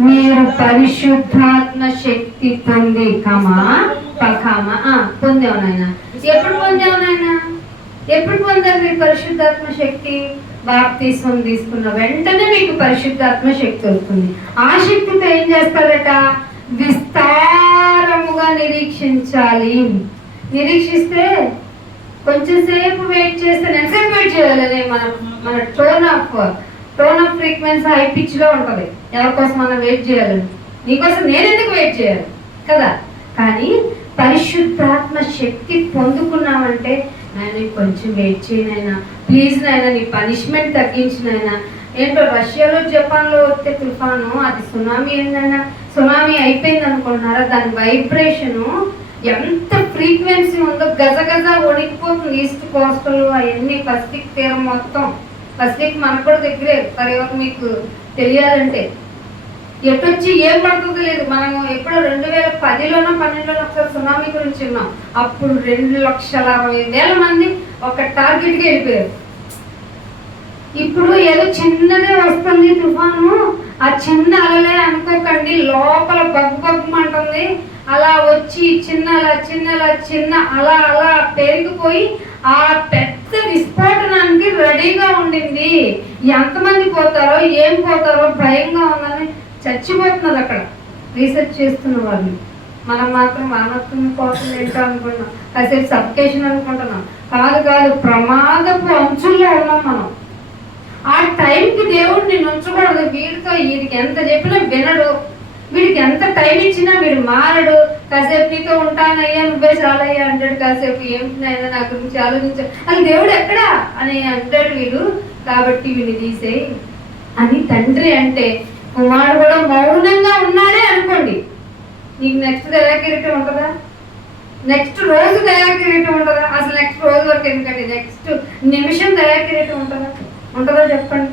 మీరు పరిశుద్ధాత్మ శక్తి పొంది పొందావు నాయన. ఎప్పుడు పొందావు నాయన? ఎప్పుడు పొందారు మీరు పరిశుద్ధాత్మ శక్తి? బాప్తిస్మం తీసుకున్న వెంటనే మీకు పరిశుద్ధాత్మ శక్తి వస్తుంది. ఆ శక్తితో ఏం చేస్తారట? విస్తారముగా నిరీక్షించాలి. నిరీక్షిస్తే కొంచెం సేపు వెయిట్ చేస్తే ఎంతసేపు వెయిట్ చేయాలని మన tone off frequency high pitch లో ఉంటుంది. ఎవరి కోసం మనం వెయిట్ చేయాలని? నీకోసం నేను ఎందుకు వెయిట్ చేయాలి కదా? కానీ పరిశుద్ధాత్మ శక్తి పొందుకున్నామంటే నాయన కొంచెం వెయిట్ చేయనైనా, ప్లీజ్ నాయన నీ పనిష్మెంట్ తగ్గించినైనా. ఏంటో రష్యాలో జపాన్లో వస్తే తుఫాను, అది సునామీ ఏంటైనా సునామీ అయిపోయింది అనుకుంటున్నారా? దాని వైబ్రేషను ఎంత ఫ్రీక్వెన్సీ ఉందో గజగజ వణికిపోతుంది. ఈస్ట్ కోస్టల్ అవన్నీ పసిఫిక్ తీరం మొత్తం. పసిఫిక్ మనకు కూడా దగ్గరే, తర్వాత మీకు తెలియాలంటే ఎటొచ్చి ఏం పడుతుందో లేదు. మనం ఎప్పుడో 2010లోనో 12లోనో ఒకసారి సునామీ గురించి ఉన్నాం. అప్పుడు 2,60,000 మంది ఒక టార్గెట్గా వెళ్ళిపోయారు. ఇప్పుడు ఏదో చిన్నదే వస్తుంది తుఫాను, ఆ చిన్న అలలే అనుకోకండి, లోపల బగ్గుమంటుంది. అలా వచ్చి చిన్న అలా పెరిగిపోయి ఆ పెద్ద విస్ఫోటనానికి రెడీగా ఉండింది. ఎంతమంది పోతారో ఏం పోతారో భయంగా ఉందని చచ్చిపోతున్నారు అక్కడ రీసెర్చ్ చేస్తున్న వాళ్ళు. మనం మాత్రం మానవత్వం కోసం ఏంటో అనుకుంటున్నాం, కాసేపు సబ్కేషన్ అనుకుంటున్నాం. కాదు, ప్రమాదపు అంచుల్లో ఉన్నాం మనం. ఆ టైంకి దేవుడు నేను ఉంచకూడదు. వీడికి ఎంత చెప్పినా వినడు, వీడికి ఎంత టైం ఇచ్చినా వీడు మారడు. కాసేపు నీతో ఉంటానయ్యా, నువ్వే చాలయ్యా అంటాడు. కాసేపు ఏమిటినైనా నా గురించి ఆలోచించా, అది దేవుడు ఎక్కడా అని అంటాడు వీడు. కాబట్టి వీడిని తీసేయి అని తండ్రి అంటే, కుమారుడు కూడా మౌనంగా ఉన్నాడే అనుకోండి, నీకు నెక్స్ట్ దయాకిరీటం ఉంటుందా? నెక్స్ట్ రోజు దయాకిరీటం ఉంటుందా? అసలు నెక్స్ట్ రోజు వరకు ఎందుకంటే నెక్స్ట్ నిమిషం దయాకిరీటం ఉంటుందా చెప్పండి?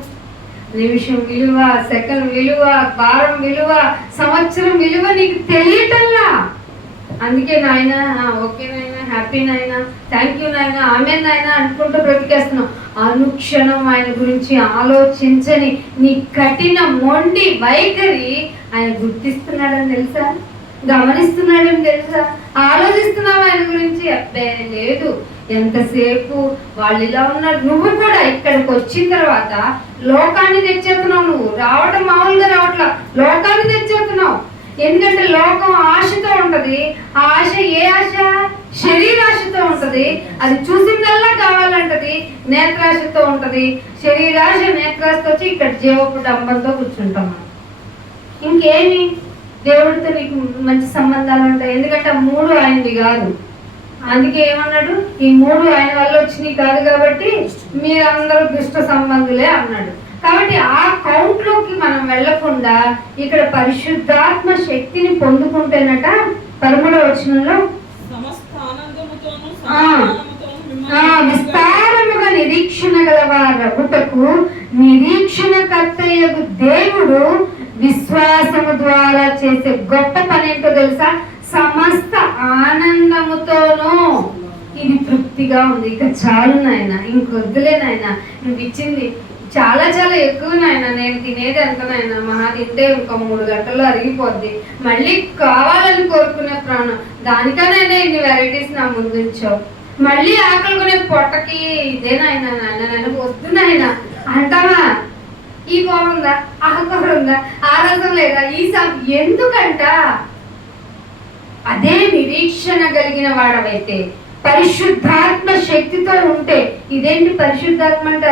నిమిషం విలువ, సెకండ్ విలువ, వారం విలువ, సంవత్సరం విలువ నీకు తెలియటంలా. అందుకే నాయన ఓకే నాయన, హ్యాపీ నాయన, థ్యాంక్ యూ నాయన, ఆమె నాయన అనుకుంటూ బ్రతికేస్తున్నావు. అనుక్షణం ఆయన గురించి ఆలోచించని నీ కఠిన మొండి వైఖరి ఆయన గుర్తిస్తున్నాడని తెలుసా? గమనిస్తున్నాడని తెలుసా? ఆలోచిస్తున్నావు ఆయన గురించి? అబ్బే లేదు. ఎంతసేపు వాళ్ళు ఇలా ఉన్నారు. నువ్వు కూడా ఇక్కడికి వచ్చిన తర్వాత లోకాన్ని తెచ్చేస్తున్నావు. నువ్వు రావడం మామూలుగా రావట్లా, లోకాన్ని తెచ్చేస్తున్నావు. ఎందుకంటే లోకం ఆశతో ఉంటది. ఆ ఆశ ఏ ఆశ? శరీరాశతో ఉంటది. అది చూసిందల్లా కావాలంటది. నేత్రాశతో ఉంటది. శరీరాశ నేత్రాశతో వచ్చి ఇక్కడ జీవపు డంబంతో కూర్చుంటాం. ఇంకేమి దేవుడితో నీకు మంచి సంబంధాలు ఉంటాయి. ఎందుకంటే ఆ 3 ఆయనది కాదు. అందుకే ఏమన్నాడు? ఈ 3 ఆయన వల్ల వచ్చినాయి కాదు, కాబట్టి మీరందరూ దుష్ట సంబంధులే అన్నాడు. కాబట్టి ఆ కౌంట్ లోకి మనం వెళ్లకుండా ఇక్కడ పరిశుద్ధాత్మ శక్తిని పొందుకుంటేనట 13వ వచనంలో విస్తారముగా నిరీక్షణ గలవారగుటకు నిరీక్షణకర్తయగు దేవుడు విశ్వాసము ద్వారా చేసే గొప్ప పని ఏంటో తెలుసా? సమస్త ఆనందముతోనూ. ఇది తృప్తిగా ఉంది, ఇక చాలు నాయన, ఇంకొద్దులే నాయన, నువ్వు ఇచ్చింది చాలా చాలా ఎక్కువ నాయన. నేను తినేది ఎంత నాయన, మహా తింటే ఇంకో 3 గంటల్లో అరిగిపోద్ది. మళ్ళీ కావాలని కోరుకునే ప్రాణం, దానికనైనా ఇన్ని వెరైటీస్ నా ముందు ఉంచావు. మళ్ళీ ఆకలి కొనే పొట్టకి ఇదేనాయన నాయన వద్దు నాయన అంటావా? ఈ కూర ఉందా, ఆ కూర ఉందా, ఆ రసం లేదా, ఈ ఎందుకంట? అదే నిరీక్షణ కలిగిన వాడవైతే, పరిశుద్ధాత్మ శక్తితో ఉంటే, ఇదేంటి పరిశుద్ధాత్మ అంటే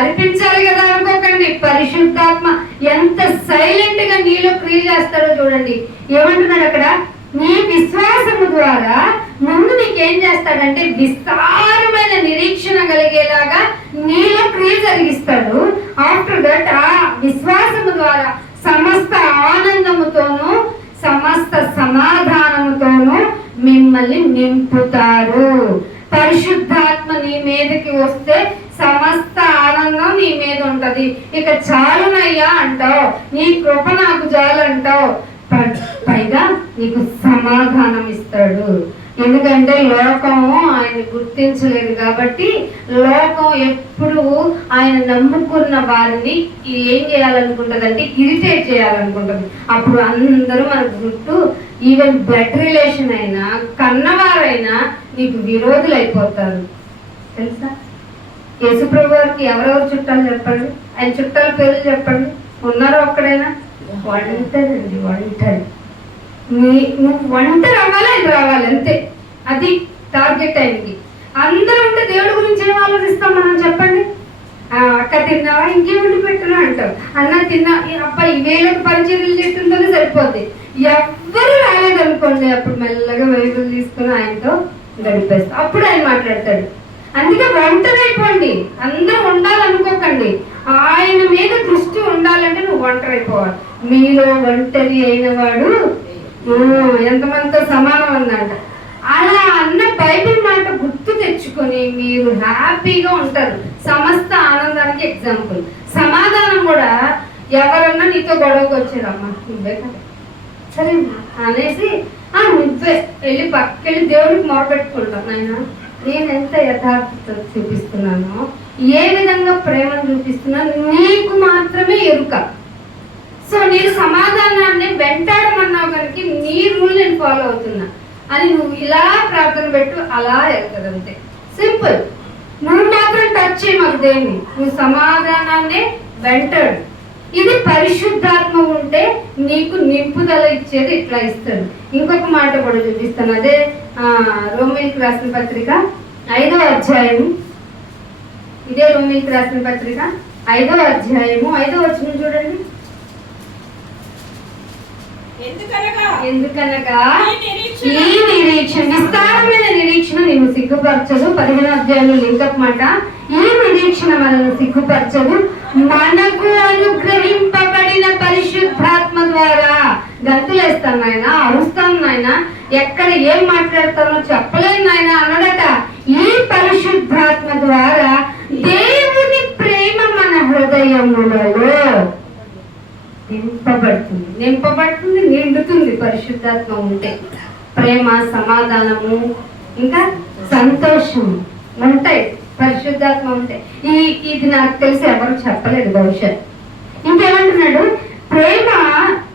అర్పించాలి కదా అనుకోకండి. పరిశుద్ధాత్మ ఎంత సైలెంట్ గా నీలో క్రియ చేస్తాడో చూడండి. ఏమంటున్నాడు అక్కడ? నీ విశ్వాసము ద్వారా ముందు నీకేం చేస్తాడంటే విస్తారమైన నిరీక్షణ కలిగేలాగా నీలో క్రియ జరిగిస్తాడు. ఆఫ్టర్ దట్ ఆ విశ్వాసము ద్వారా సమస్త ఆనందముతోనూ సమస్త సమాధానముతోనూ మిమ్మల్ని నింపుతారు. పరిశుద్ధాత్మ నీ మీదకి వస్తే సమస్త ఆనందం నీ మీద ఉంటది. ఇక చాలునయ్యా అంటావు, నీ కృప నాకు చాలు అంటావు. పైగా నీకు సమాధానం ఇస్తాడు. ఎందుకంటే లోకము ఆయన గుర్తించలేదు కాబట్టి, లోకం ఎప్పుడు ఆయన నమ్ముకున్న వారిని ఏం చేయాలనుకుంటుందంటే ఇరిటేట్ చేయాలనుకుంటుంది. అప్పుడు అందరూ మనకు గుర్తు, ఈవెన్ బ్లడ్ రిలేషన్ అయినా కన్నవారైనా నీకు విరోధులు అయిపోతారు. తెలుసా? యేసుప్రభు వారికి ఎవరెవరు చుట్టాలు చెప్పండి, ఆయన చుట్టాల పేర్లు చెప్పండి. ఉన్నారో ఒక్కడైనా? ఒంటరండి, ఒంటరి. నువ్వు ఒంటరి అవ్వాలి, ఆయన రావాలి, అంతే. అది టార్గెట్ ఆయనకి. అందరూ ఉంటే దేవుడి గురించి ఏం ఆలోచిస్తాం మనం చెప్పండి? అక్క తిన్నావా, ఇంకేమిటి పెట్టినా అంటావు. అన్న తిన్నా, అబ్బాయి వేలకు పరిచర్యలు చేస్తుంటేనే సరిపోద్ది. ఎవ్వరు రాలేదనుకోండి, అప్పుడు మెల్లగా బైబిల్ తీసుకుని ఆయనతో గడిపేస్తాం. అప్పుడు ఆయన మాట్లాడతాడు. అందుకే ఒంటరి అయిపోండి. అందరూ ఉండాలనుకోకండి. ఆయన మీద దృష్టి ఉండాలంటే నువ్వు ఒంటరి అయిపోవాలి. మీలో ఒంటరి అయిన వాడు ఎంతమందితో సమానం అందంట. అలా అన్న బైబిల్ మాట గుర్తు తెచ్చుకొని మీరు హ్యాపీగా ఉంటారు. సమస్త ఆనందానికి ఎగ్జాంపుల్. సమాధానం కూడా, ఎవరన్నా నీతో గొడవకు వచ్చారమ్మా, నువ్వే కదా సరే అనేసి నువ్వే వెళ్ళి పక్కకెళ్ళి దేవుడికి మొరపెట్టుకుంటాను. నాయన నేను ఎంత యథార్థత చూపిస్తున్నానో, ఏ విధంగా ప్రేమను చూపిస్తున్నాను నీకు మాత్రమే ఎరుక. సో నేను సమాధానాన్ని వెంటాడమన్నావు కనుక నీ రూల్ నేను ఫాలో అవుతున్నా అని నువ్వు ఇలా ప్రార్థన పెట్టు, అలా వెళ్తుంది. అంతే సింపుల్. నువ్వు మాత్రం టచ్ చేయి మాకు దేన్ని, నువ్వు సమాధానాన్ని వెంటాడు. ఇది పరిశుద్ధాత్మ ఉంటే నీకు నింపుదల ఇచ్చేది ఇట్లా ఇస్తాడు. ఇంకొక మాట కూడా చూపిస్తాను. అదే రోమీయులకు రాసిన పత్రిక 5వ అధ్యాయం. ఇదే రోమీయులకు రాసిన పత్రిక 5వ అధ్యాయము 5వ వచనం చూడండి. ఎందుకనగా ఈ నిరీక్షణ, విస్తారమైన నిరీక్షణ నిన్ను సిగ్గుపరచదు. 15వ అధ్యాయంలో లింకప్ మాట, ఈ నిరీక్షణ మనల్ని సిగ్గుపరచదు, మనకు అనుగ్రహింపబడిన పరిశుద్ధాత్మ ద్వారా. గంతులేస్తాను నాయన, అరుస్తాను నాయన, ఎక్కడ ఏం మాట్లాడతానో చెప్పలేను నాయన అన్నాడట. ఈ పరిశుద్ధాత్మ ద్వారా దేవుని ప్రేమ మన హృదయములలో నింపబడుతుంది, నిండుతుంది. పరిశుద్ధాత్మ ఉంటే ప్రేమ, సమాధానము, ఇంకా సంతోషము ఉంటాయి. పరిశుద్ధాత్మ ఉంటే ఇది నాకు తెలిసి ఎవరు చెప్పలేదు బహుశా. ఇంకేమంటున్నాడు? ప్రేమ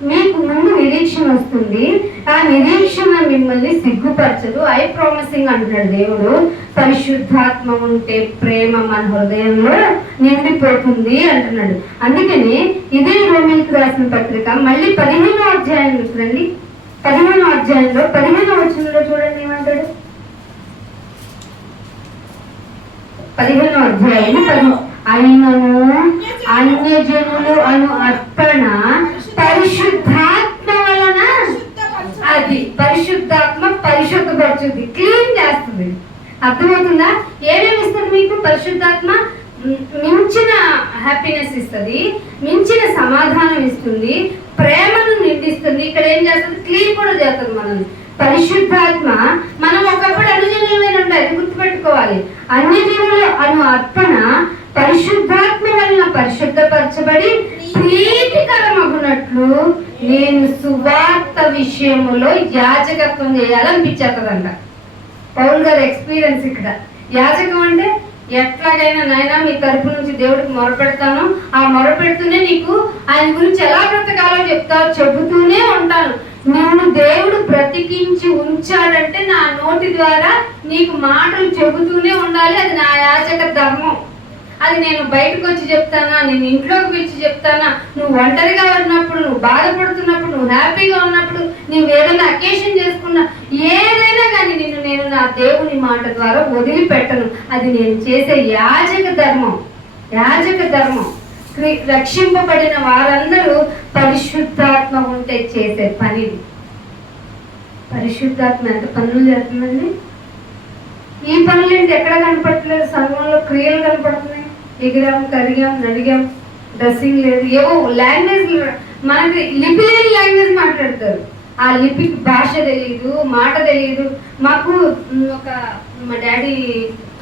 మీకు ముందు నిరీక్షణ వస్తుంది, ఆ నిరీక్షణ మిమ్మల్ని సిగ్గుపరచదు. ఐ ప్రామిసింగ్ అంటున్నాడు దేవుడు. పరిశుద్ధాత్మ ఉంటే ప్రేమ మన హృదయంలో నిండిపోతుంది అంటున్నాడు. అందుకని ఇదే రోమీయులకు రాసిన పత్రిక మళ్ళీ 15వ అధ్యాయం రండి. 15వ అధ్యాయంలో 15వ వచనంలో చూడండి ఏమంటాడు. 15వ అధ్యాయం, అయినను అన్యజనులు అను అర్పణ పరిశుద్ధాత్మ వలన, అది పరిశుద్ధాత్మ పరిశుద్ధపరచుద్ది, క్లీన్ చేస్తుంది. అర్థమవుతుందా? ఏమేమి ఇస్తుంది మీకు పరిశుద్ధాత్మ? మించిన హ్యాపీనెస్ ఇస్తుంది, మించిన సమాధానం ఇస్తుంది, ప్రేమను నిందిస్తుంది. ఇక్కడ ఏం చేస్తుంది? క్లీన్ కూడా చేస్తుంది మనల్ని. పరిశుద్ధాత్మ మనం ఒకప్పుడు అనుజనులమైన ఉండాలి, గుర్తుపెట్టుకోవాలి. అన్యజనులు అను అర్పణ పరిశుద్ధాత్మ వలన పరిశుద్ధపరచబడి ప్రీతికరమగునట్లు నేను సువార్త విషయములో యాజకత్వం చేయాలనిపించేస్తుందంట. పౌల్ గారి ఎక్స్పీరియన్స్ ఇక్కడ. యాజకం అంటే ఎట్లాగైనా నాయనా మీ తరపు నుంచి దేవుడికి మొరపెడతాను, ఆ మొరపెడుతూనే నీకు ఆయన గురించి ఎలా బ్రతకాలో చెబుతూనే ఉంటాను. నిన్ను దేవుడు బ్రతికించి ఉంచాడంటే నా నోటి ద్వారా నీకు మాటలు చెబుతూనే ఉండాలి. అది నా యాజక ధర్మం. అది నేను బయటకు వచ్చి చెప్తానా, నేను ఇంట్లోకి పిలిచి చెప్తానా, నువ్వు ఒంటరిగా ఉన్నప్పుడు, నువ్వు బాధపడుతున్నప్పుడు, నువ్వు హ్యాపీగా ఉన్నప్పుడు, నువ్వు ఏదైనా అకేషన్ చేసుకున్నా, ఏదైనా కానీ నేను నా దేవుని మాట ద్వారా వదిలిపెట్టను. అది నేను చేసే యాజక ధర్మం. యాజక ధర్మం. రక్షింపబడిన వారందరూ పరిశుద్ధాత్మ ఉంటే చేసే పని. పరిశుద్ధాత్మ ఎంత పనులు చేస్తుందండి. ఈ పనులు ఏంటి ఎక్కడ కనపడట్లేదు? సంఘంలో క్రియలు కనపడుతున్నాయి. ఎగిరాం, కరిగాం, నడిగాం, డ్రెస్సింగ్ లేదు, ఏవో లాంగ్వేజ్, మనకి లిపి లేని లాంగ్వేజ్ మాట్లాడతారు. ఆ లిపికి భాష తెలియదు, మాట తెలియదు. మాకు మా డాడీ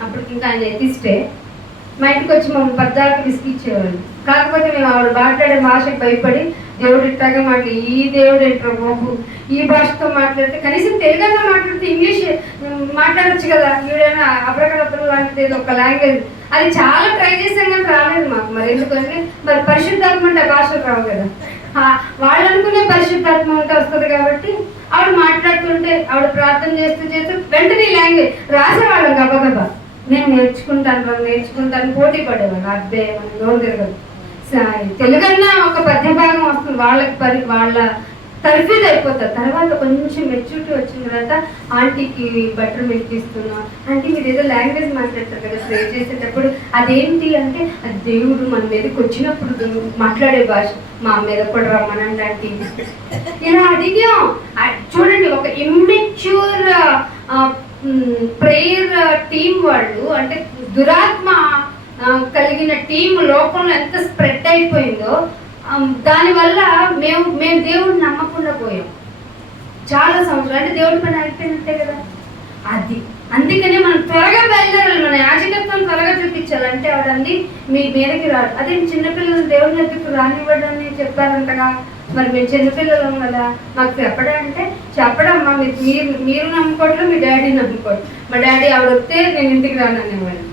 అప్పటికి ఇంకా ఆయన ఎత్తిస్తే మా ఇంటికి వచ్చి మమ్మల్ని పద్దాకి విసిగిచ్చేవాళ్ళు. కాకపోతే మేము ఆవిడ మాట్లాడే భాషకు భయపడి దేవుడు ఇట్లాగే ఈ దేవుడు ఏంటో బాబు ఈ భాషతో మాట్లాడితే కనీసం తెలుగుగా మాట్లాడితే ఇంగ్లీష్ మాట్లాడచ్చు కదా, ఈవిడైనా అబ్రకడబ్రలు లాంటిది ఏదో ఒక లాంగ్వేజ్. అది చాలా ట్రై చేసాం కానీ రాలేదు మాకు. మరి ఎందుకంటే మరి పరిశుద్ధాత్మ అంటే భాషలు రావు కదా, వాళ్ళు అనుకునే పరిశుద్ధాత్మ అంటే వస్తుంది. కాబట్టి ఆవిడ మాట్లాడుతుంటే, ఆవిడ ప్రార్థన చేస్తూ వెంటనే లాంగ్వేజ్ రాసేవాళ్ళం గబగబా. నేను నేర్చుకుంటాను పోటీ పడేవాళ్ళు. అబ్బే మన నోరు తిరగదు. తెలుగన్నా ఒక పద్య భాగం వస్తుంది, వాళ్ళ తర్ఫీదు అయిపోతారు. తర్వాత కొంచెం మెచ్యూరిటీ వచ్చిన తర్వాత ఆంటీకి బట్టలు మెట్టిస్తున్నా, ఆంటీ మీరు ఏదో లాంగ్వేజ్ మాట్లాడతారు కదా ప్రే చేసేటప్పుడు, అదేంటి అంటే అది దేవుడు మన మీదకి వచ్చినప్పుడు మాట్లాడే భాష. మా మీద కూడా రమ్మనండి ఆంటీ. ఇలా అడిగాం. చూడండి, ఒక ఇమ్మెచ్యూర్ ప్రేయర్ టీం వాళ్ళు, అంటే దురాత్మ కలిగిన టీం లోకంలో ఎంత స్ప్రెడ్ అయిపోయిందో, దానివల్ల మేము దేవుడిని నమ్మకుండా పోయాం చాలా సంవత్సరాలు. అంటే దేవుడి పని అయిపోయినట్టే కదా అది. అందుకనే మనం త్వరగా బయలుదేరాలి, మన యాజకత్వం త్వరగా చూపించాలి. అంటే ఆవిడండి మీ మీదకి రాడు. అదే చిన్నపిల్లలు దేవుని దగ్గరికి రానివ్వడని చెప్పారంటగా. మరి మేము చిన్నపిల్లలం కదా, మాకు చెప్పడమ్మా మీరు నమ్ముకోవట్లేదు, మీ డాడీ నమ్ముకోవట్లేదు. మా డాడీ ఆవిడ వస్తే నేను ఇంటికి రాననేవాడిని.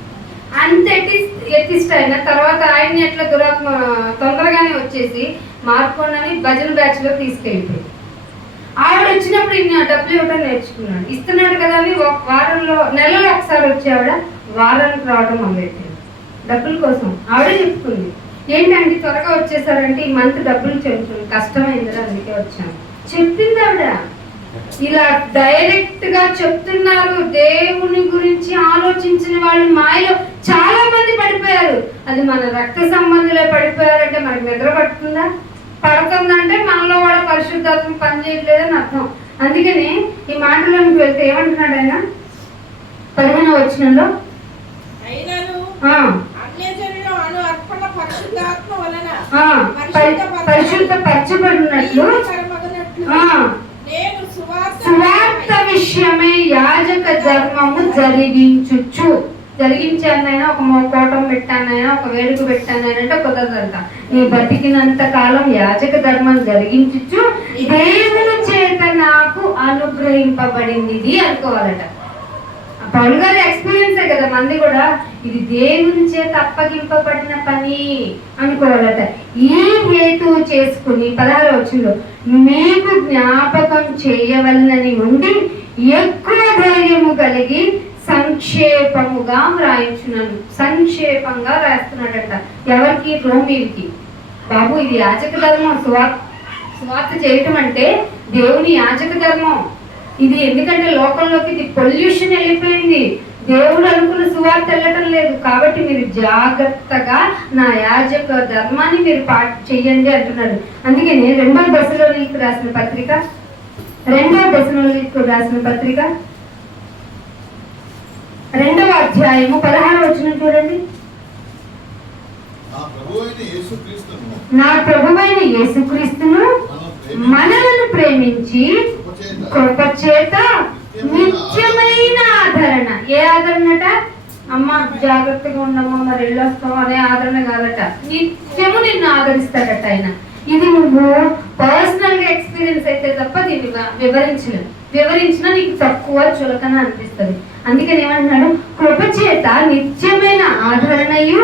అంత ఎత్తిస్ట్ అయిన తర్వాత ఆయన్ని ఎట్లా దురాత్మ తొందరగానే వచ్చేసి మార్కోనని భజన బ్యాచ్ లో తీసుకెళ్ళిపోయి, ఆవిడ వచ్చినప్పుడు ఇన్ని డబ్బులు ఇవ్వడం నేర్చుకున్నాడు. ఇస్తున్నాడు కదా అని వారంలో నెలలో ఒకసారి వచ్చి ఆవిడ వారానికి రావడం మొదలెట్టింది డబ్బుల కోసం. ఆవిడే చెప్పుకుంది, ఏంటంటే త్వరగా వచ్చేసారంటే ఈ మంత్ డబ్బులు కొంచెం కష్టమైందిరా అందుకే వచ్చాను చెప్పింది ఆవిడ. ఇలా డైరెక్ట్ గా చెప్తున్నారు. దేవుని గురించి ఆలోచించిన వాళ్ళు మాయలో చాలా మంది పడిపోయారు. అది మన రక్త సంబంధులే పడిపోయారంటే మనకి నిద్ర పడుతుందంటే మనలో కూడా పరిశుద్ధాత్మ పనిచేయట్లేదని అర్థం. అందుకని ఈ మాటలోకి వెళ్తే ఏమంటున్నాడు ఆయన 15వ వచనంలో, పరిశుద్ధపరచబడినట్లు సువార్త విషయమై యాజక ధర్మము జరిగించానైనా ఒక కోటం పెట్టానైనా ఒక వేడుక పెట్టానైనా అంటే కుదరదంట. నీ బతికినంత కాలం యాజక ధర్మం జరిగించు దేవుని చేత నాకు అనుగ్రహింపబడింది అనుకోవాలట. పౌలు గారి ఎక్స్పీరియన్సే కదా మంది కూడా, ఇది దేవుని చేత అప్పగింపబడిన పని అనుకోవాలట. ఈ హేతువు చేసుకుని 16వ వచనంలో మీకు జ్ఞాపకం చేయవలనని ఉండి ఎక్కువ ధైర్యము కలిగి సంక్షేపముగా రాయించున్నాను. సంక్షేపంగా రాస్తున్నాడట. ఎవరికి? రోమీలకి. బాబు ఇది యాజక ధర్మం. సువార్త చేయటం అంటే దేవుని యాజక ధర్మం ఇది. ఎందుకంటే లోకంలోకి ఇది పొల్యూషన్ వెళ్ళిపోయింది. దేవుడు అనుకున్న సువార్త వెళ్ళటం లేదు. కాబట్టి మీరు జాగ్రత్తగా నా యాజక ధర్మాన్ని మీరు చెయ్యండి అంటున్నాడు. అందుకని 2వ దశలోనికి రాసిన పత్రిక 2వ అధ్యాయము 16వ వచనం చూడండి. నా ప్రభువైన యేసుక్రీస్తును మనలను ప్రేమించి కృప చేత నిత్యమైన ఆదరణ. ఏ ఆదరణట? అమ్మ జాగ్రత్తగా ఉండమ్మా మరి వెళ్ళొస్తాం అనే ఆదరణ కాదట. నిత్యము నిన్ను ఆదరిస్తాడట ఆయన. ఇది నువ్వు పర్సనల్ గా ఎక్స్పీరియన్స్ అయితే తప్ప దీన్ని వివరించలేదు. వివరించినా నీకు తక్కువ చులకన అనిపిస్తుంది. అందుకని ఏమంటున్నాడు, కృప చేత నిత్యమైన ఆదరణయు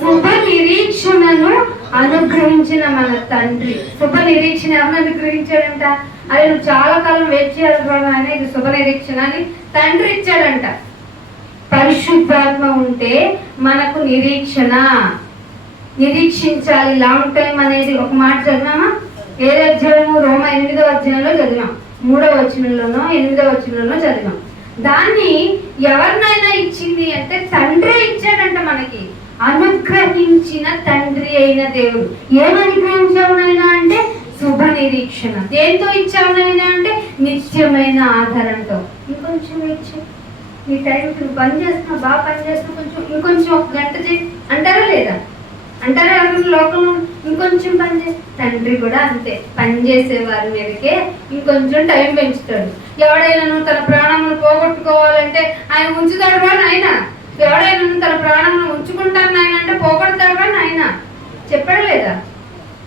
శుభ నిరీక్షణను అనుగ్రహించిన మన తండ్రి. శుభ నిరీక్షణ ఎవరు అనుగ్రహించాడంట? అది నువ్వు చాలా కాలం వెయిట్ చేయాలి, ఇది శుభ నిరీక్షణ అని తండ్రి ఇచ్చాడంట. పరిశుద్ధాత్మ ఉంటే మనకు నిరీక్షించాలి. లాంగ్ టైం అనేది ఒక మాట చదివామా? ఏదో అధ్యాయము? రోమా 8వ అధ్యాయంలో చదివాం, 3వ వచనంలోనో 8వ వచనంలో చదివాం. దాన్ని ఎవరినైనా ఇచ్చింది అంటే తండ్రి ఇచ్చాడంట మనకి. అనుగ్రహించిన తండ్రి అయిన దేవుడు. ఏమనుగ్రహించావునైనా అంటే శుభ నిరీక్షణ. దేంతో ఇచ్చావునైనా అంటే నిత్యమైన ఆధారంతో. ఇంకొంచెం ఇచ్చి నీ టైంకి నువ్వు పని చేస్తున్నావు, బాగా పని చేస్తున్నావు, ఇంకొంచెం 1 గంట చేయి అంటారా లేదా? అంటారా ఎవరు లోకంలో? ఇంకొంచెం పని చేసి. తండ్రి కూడా అంతే, పని చేసేవారి మీదకే ఇంకొంచెం టైం పెంచుతాడు. ఎవడైనా తన ప్రాణమును పోగొట్టుకోవాలంటే ఆయన ఉంచుతాడు కానీ ఆయన, ఎవడైనా తన ప్రాణమును ఉంచుకుంటాను ఆయన అంటే పోగొడతాడు కానీ ఆయన చెప్పాడు లేదా?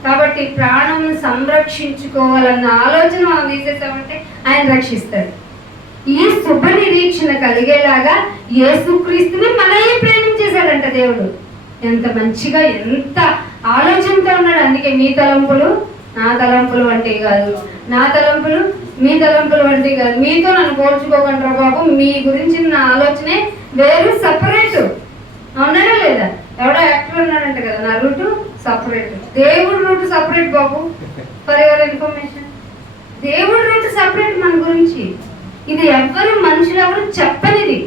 కాబట్టి ప్రాణమును సంరక్షించుకోవాలన్న ఆలోచన మనం తీసేసామంటే ఆయన రక్షిస్తాడు. ఈ శుభ నిరీక్షణ కలిగేలాగా యేసుక్రీస్తుని మనల్ని ప్రేమించేశాడంట దేవుడు. ఎంత మంచిగా, ఎంత ఆలోచనతో ఉన్నాడు. అందుకే మీ తలంపులు నా తలంపులు వంటివి కాదు, నా తలంపులు మీ తలంపులు వంటివి కాదు. మీతో నన్ను పోల్చుకోకండి బాబు, మీ గురించి నా ఆలోచనే వేరు, సపరేట్. అవునాడా లేదా? ఎవడో యాక్టర్ ఉన్నాడంట కదా, నా రూటు సపరేట్, దేవుడు రూట్ సపరేట్ బాబు. ఫర్ యువర్ ఇన్ఫర్మేషన్, దేవుడు రూట్ సపరేట్ మన గురించి. ఇది మనుషులు ఎవరు చెప్పనిది.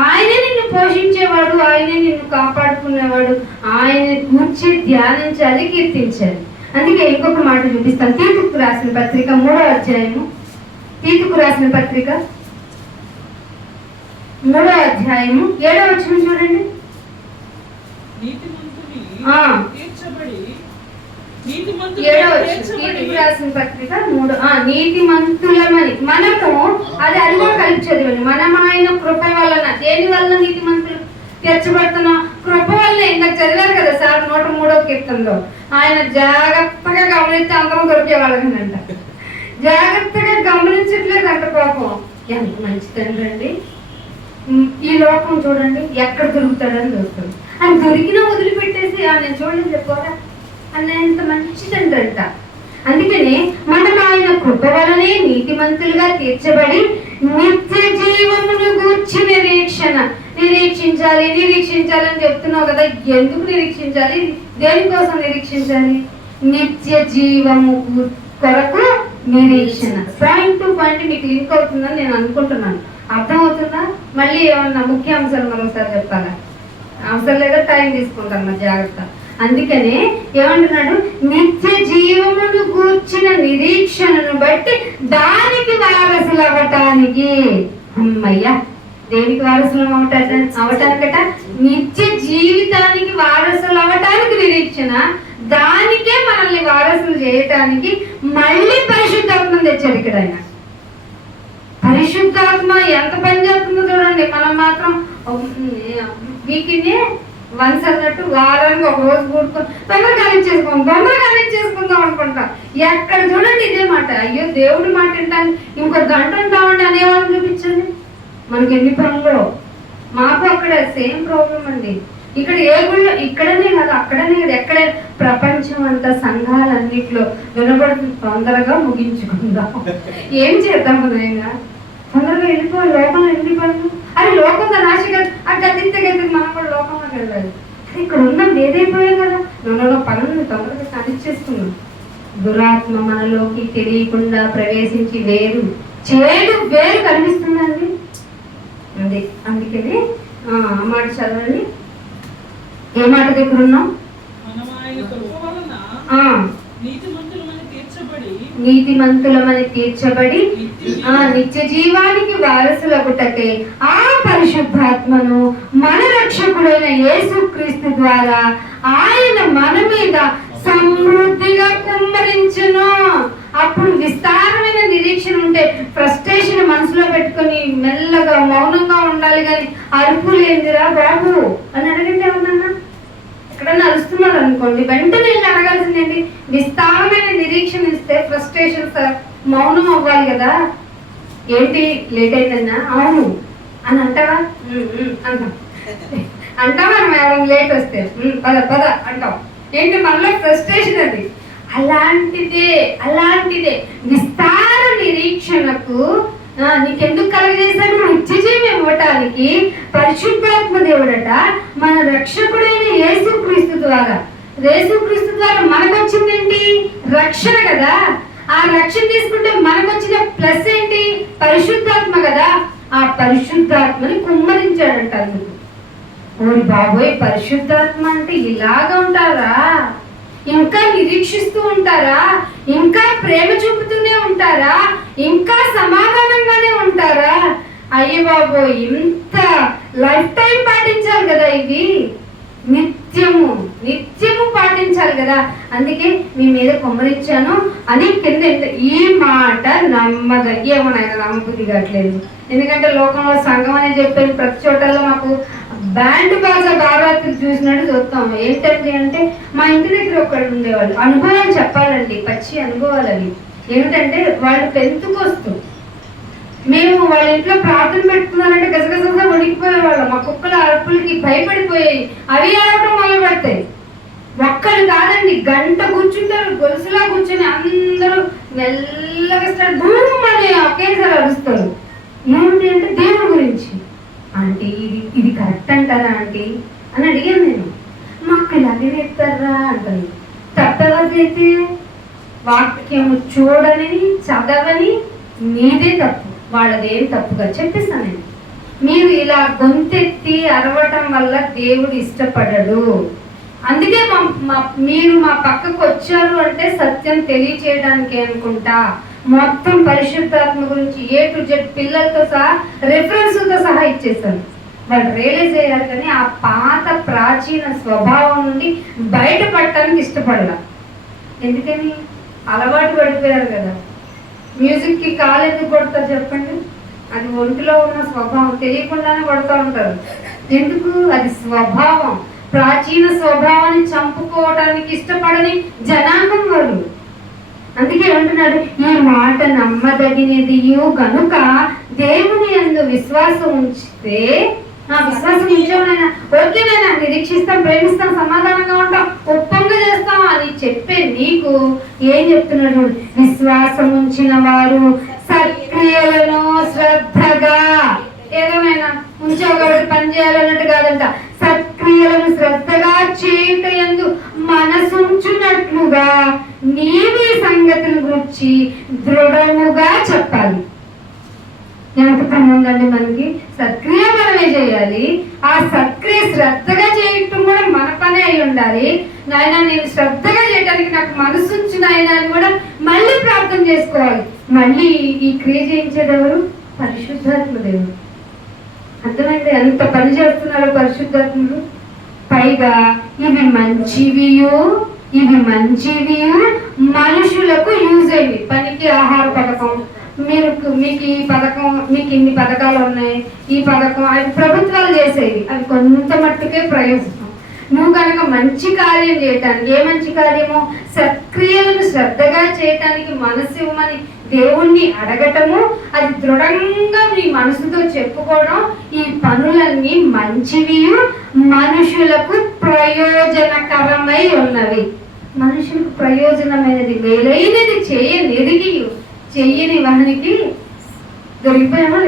ఆయనే నిన్ను పోషించేవాడు, ఆయనే నిన్ను కాపాడుకునేవాడు. ఆయన కూర్చి ధ్యానించాలి, కీర్తించాలి. అందుకే ఇంకొక మాట చూపిస్తాను. తీతుకు రాసిన పత్రిక 3వ అధ్యాయము, తీతుకు రాసిన పత్రిక 3వ అధ్యాయము 7వ వచనం చూడండి. నీతిమంతులమని మనము, అది కూడా కలిపి చదివండి. మనం ఆయన కృప వలన, దేని వలన నీతిమంతులు తీర్చబడుతున్నాం? కృప వలన. ఇందాక చదివారు కదా సార్ 103వ కీర్తనలో, ఆయన జాగ్రత్తగా గమనిస్తే అందరం దొరికేవాళ్ళంట. జాగ్రత్తగా గమనించట్లేదంట పాపం. ఎంత మంచి తండ్రి అండి. ఈ లోకం చూడండి, ఎక్కడ దొరుకుతాడని చూస్తాడు. ఆయన దొరికినా వదిలిపెట్టేసి నేను చూడండి చెప్పారా అన్నంత మంచి తండ్రి అంట. అందుకనే మనం ఆయన కృప వలనే నీతిమంతులుగా తీర్చబడి నిత్య జీవమును గూర్చి నిరీక్షించాలని చెప్తున్నావు కదా. ఎందుకు నిరీక్షించాలి? దేనికోసం నిరీక్షించాలి? నిత్య జీవము కొరకు నిరీక్షణ. పాయింట్ టు పాయింట్ మీకు లింక్ అవుతుందని నేను అనుకుంటున్నాను. అర్థం అవుతుందా? మళ్ళీ ఏమన్నా ముఖ్య అంశాలు మరొకసారి చెప్పాలా? అవసరం లేదా, టైం తీసుకుంటాను జాగ్రత్త. అందుకనే ఏమంటున్నాడు? నిత్య జీవమును కూర్చిన నిరీక్షణను బట్టి దానికి వారసులు అవ్వటానికి. అమ్మయ్యా, దేనికి వారసులు అవటానికట? నిత్య జీవితానికి వారసులు అవ్వటానికి నిరీక్షణ. దానికే మనల్ని వారసులు చేయటానికి మళ్ళీ పరిశుద్ధాత్మ తెచ్చాడు ఇక్కడ ఆయన. పరిశుద్ధాత్మ ఎంత పని చేస్తుందో చూడండి. మనం మాత్రం వీకినే వన్స్ అన్నట్టు వారానికి ఒక రోజు కూడుకొని తొందరగా కనెక్ట్ చేసుకుందాం అనుకుంటాం. ఎక్కడ చూడండి ఇదే మాట. అయ్యో దేవుడి మాట వింటాను, ఇంకొక గంట ఉంటామండి అనేవాళ్ళని చూపించండి. మనకి ఎన్ని పనులు. మాకు అక్కడ సేమ్ ప్రాబ్లం అండి. ఇక్కడ ఏ గుళ్ళో, ఇక్కడనే కాదు అక్కడనే కాదు, ఎక్కడ ప్రపంచం అంతా సంఘాలన్నిట్లో వినబడుతుంది. తొందరగా ముగించుకుందాం, ఏం చేద్దాం ఉదయంగా, తొందరగా వెళ్ళిపోవాలి. లోకంలో ఎన్ని పనులు. అది లోకంలో నాశ కాదు, ఆ గతింత మనం కూడా లోకంలోకి వెళ్ళాలి. అది ఇక్కడ ఉన్నాం, ఏదైపోయాం కదా. పనులను తొందరగా కనెక్ట్ చేసుకున్నాం. దురాత్మ మనలోకి తెలియకుండా ప్రవేశించి చేడు వేరు కనిపిస్తుందండి. అందుకని ఆ మాట చదవండి. ఏ మాట దగ్గర ఉన్నాం? నీతిమంతులమని తీర్చబడి నిత్య జీవానికి వారసులగుటకే ఆ పరిశుద్ధాత్మను మన రక్షకుడైన యేసుక్రీస్తు ద్వారా ఆయన మన మీద సమృద్ధిగా కుమ్మరించును. అప్పుడు విస్తారమైన నిరీక్షణ ఉంటే ఫ్రస్ట్రేషన్ మనసులో పెట్టుకొని మెల్లగా మౌనంగా ఉండాలి. కానీ అరుపులు ఏందిరా బాబు అని అడగండి. ఏమన్నా ఎక్కడన్నా అరుస్తున్నారు అనుకోండి, వెంటనే వెళ్ళి అడగాల్సిందేంటి? విస్తారమైన నిరీక్షణ ఇస్తే ఫ్రస్ట్రేషన్ మౌనం అవ్వాలి కదా. ఏంటి లేట్ అయిందన్నా? అవును అని అంటావా? అంటాం. అంటావా మేడం లేట్ వస్తే? పద పద అంటాం. ఏంటి మనలో ఫ్రస్ట్రేషన్ అది. అలాంటిదే విస్తార నిరీక్షణకు నీకెందుకు కలగజేశాడు? నిత్యజీవం ఇవ్వటానికి పరిశుద్ధాత్మ దేవుడట మన రక్షకుడైన యేసుక్రీస్తు ద్వారా మనకు వచ్చిందేంటి? రక్షణ కదా. ఆ రక్షణ తీసుకుంటే మనకు వచ్చిన ప్లస్ ఏంటి? పరిశుద్ధాత్మ కదా. ఆ పరిశుద్ధాత్మని కుమ్మరించాడంట. అందుకు ఓరి బాబోయ్, పరిశుద్ధాత్మ అంటే ఇలాగా ఉంటారా? ఇంకా నిరీక్షిస్తూ ఉంటారా? ఇంకా ప్రేమ చూపుతూనే ఉంటారా? ఇంకా సమాధానంగానే ఉంటారా? అయ్యో బాబోయ్, ఇంత లైఫ్ టైం పాటించాలి కదా. ఇవి నిత్యము పాటించాలి కదా. అందుకే మీ మీద కొమ్మరించాను అని కింద ఈ మాట ఏమో నాయన నమ్మబుద్ధి కావట్లేదు. ఎందుకంటే లోకంలో సంఘం అనే చెప్పాను, ప్రతి చోటల్లో మాకు బ్యాండ్ బాజా బారాత్రి చూసినట్టు చూస్తాం. ఏంటంటే అంటే మా ఇంటి దగ్గర ఒకళ్ళు ఉండేవాళ్ళు. అనుభవాలు చెప్పాలండి, పచ్చి అనుభవాలు అవి. ఏమిటంటే వాళ్ళు పెంతుకొస్తూ మేము వాళ్ళ ఇంట్లో ప్రార్థన పెట్టుకున్నారంటే గజగజగా వణికిపోయేవాళ్ళం. మా కుక్కల అరుపులకి భయపడిపోయాయి. అవి ఆడటం మొదలు పెడతాయి. ఒక్కరు కాదండి, గంట కూర్చుంటారు, గొలుసులా కూర్చొని అందరూ మెల్లగా భూమి అని ఒకేసారి అరుస్తారు. ఏమిటి అంటే దేవుడి గురించి. ఆంటీ ఇది కరెక్ట్ అంటారా ఆంటీ అని అడిగాను నేను. మాకు ఇలాగే చెప్తారా అంటారు. తప్పవైతే వాక్యము చూడని చదవని మీదే తప్పు, వాళ్ళదేం తప్పుగా చెప్పేస్తాను నేను. మీరు ఇలా గొంతెత్తి అరవటం వల్ల దేవుడు ఇష్టపడడు. అందుకే మీరు మా పక్కకు వచ్చారు అంటే సత్యం తెలియచేయడానికి అనుకుంటా. మొత్తం పరిశుద్ధాత్మ గురించి A to Z పిల్లలతో సహా రెఫరెన్స్తో సహా ఇచ్చేసాను. వాళ్ళు రియలైజ్ అయ్యారు, కానీ ఆ పాత ప్రాచీన స్వభావం నుండి బయటపడటానికి ఇష్టపడాల. ఎందుకని? అలవాటు పడిపోయారు కదా. మ్యూజిక్కి కాలు ఎందుకు కొడతారు చెప్పండి? అది ఒంటిలో ఉన్న స్వభావం, తెలియకుండానే కొడుతూ ఉంటారు. ఎందుకు? అది స్వభావం. ప్రాచీన స్వభావాన్ని చంపుకోవడానికి ఇష్టపడని జనాంగం వాళ్ళు. అందుకే అంటున్నాడు, ఈ మాట నమ్మదగినది గనుక దేవుని యందు విశ్వాసం ఉంచితే, విశ్వాసం ఉంచామైనా ఓకేనైనా నిరీక్షిస్తాం, ప్రేమిస్తాం, సమాధానంగా ఉంటాం, ఒప్పంగా చేస్తాం అని చెప్పే నీకు ఏం చెప్తున్నాడు? విశ్వాసం ఉంచిన వారు సత్క్రియలను శ్రద్ధగా, ఏదోనైనా ఉంచావు కాబట్టి పని చేయాలన్నట్టు కాదంట, సత్క్రియలను శ్రద్ధగా చేయుట యందు మనసుంచున్నట్లుగా నీవి సంగతుల గురించి దృఢముగా చెప్పాలి. ఎంత పని ఉందండి మనకి? సత్క్రియ మనమే చేయాలి. ఆ సత్క్రియ శ్రద్ధగా చేయటం కూడా మన పనే అయి ఉండాలి. నాయన నేను శ్రద్ధగా చేయడానికి నాకు మనసు ఉంచు నాయన అని కూడా మళ్ళీ ప్రార్థన చేసుకోవాలి. మళ్ళీ ఈ క్రియ చేయించేది ఎవరు? పరిశుద్ధాత్మ దేవుడు. అర్థమైంది ఎంత పని చేస్తున్నారో పరిశుద్ధాత్ములు. పైగా ఇవి మంచివి మనుషులకు యూజ్ అయ్యి, పనికి ఆహార పథకం, మీకు ఈ పథకం, మీకు ఇన్ని పథకాలు ఉన్నాయి, ఈ పథకం, అవి ప్రభుత్వాలు చేసేవి, అవి కొంత మట్టుకే ప్రయోజనం. నువ్వు కనుక మంచి కార్యం చేయటానికి, ఏ మంచి కార్యమో సత్క్రియలను శ్రద్ధగా చేయటానికి మనసు ఇవ్వమని దేవుణ్ణి అడగటము, అది దృఢంగా నీ మనసుతో చెప్పుకోవడం, ఈ పనులన్నీ మంచివి, మనుషులకు ప్రయోజనకరమై ఉన్నవి. మనుషులకు ప్రయోజనమైనది, మేలైనది చెయ్యని వానికి దొరికిపోయారా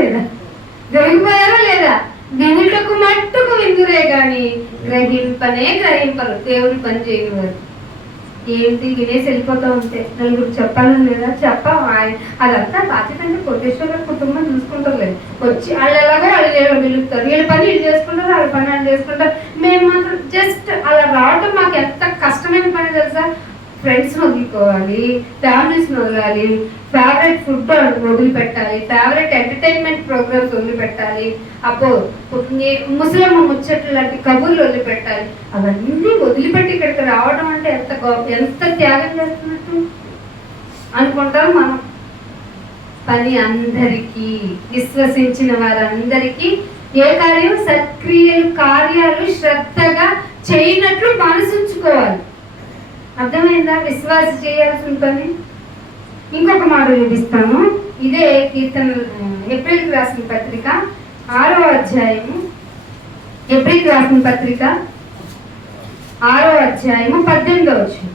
లేదా? వినుటకు మట్టుకు విందురే గాని గ్రహింపరు. దేవుని పని చేయనివారు. ఏంటి వినేసి వెళ్ళిపోతూ ఉంటే నలుగురు చెప్పాలని లేదా? చెప్పాం. అదంతా బాధ్యత అంటే కోటేశ్వర కుటుంబం చూసుకుంటారులేదు. వచ్చి వాళ్ళు ఎలాగో వాళ్ళు పిలుస్తారు, వీళ్ళ పని వీళ్ళు చేసుకుంటారు, వాళ్ళ పని వాళ్ళు చేసుకుంటారు. మేము మాత్రం జస్ట్ అలా రావటం మాకు ఎంత కష్టమైన పని తెలుసా? ఫ్రెండ్స్ని వదులుకోవాలి, ఫ్యామిలీస్ని వదలాలి, ఫేవరెట్ ఫుడ్ వదిలిపెట్టాలి, ఫేవరెట్ ఎంటర్టైన్మెంట్ ప్రోగ్రామ్స్ వదిలిపెట్టాలి, ముసలమ్మ ముచ్చట్లు లాంటి కబుర్లు వదిలిపెట్టాలి. అవన్నీ వదిలిపెట్టి ఇక్కడికి రావడం అంటే ఎంత త్యాగం చేస్తున్నట్టు అనుకుంటాం మనం. పని అందరికీ, విశ్వసించిన వారందరికీ ఏ కార్యం? కార్యాలు శ్రద్ధగా చేయనట్లు మనసుంచుకోవాలి. అర్థమైందా? విశ్వాస చేయాల్సిన పని. ఇంకొక మాట చూపిస్తాను. ఇదే కీర్తన ఏప్రిల్కి రాసిన పత్రిక 6వ అధ్యాయము, ఏప్రిల్కి రాసిన పత్రిక 6వ అధ్యాయము 18వ వచనం.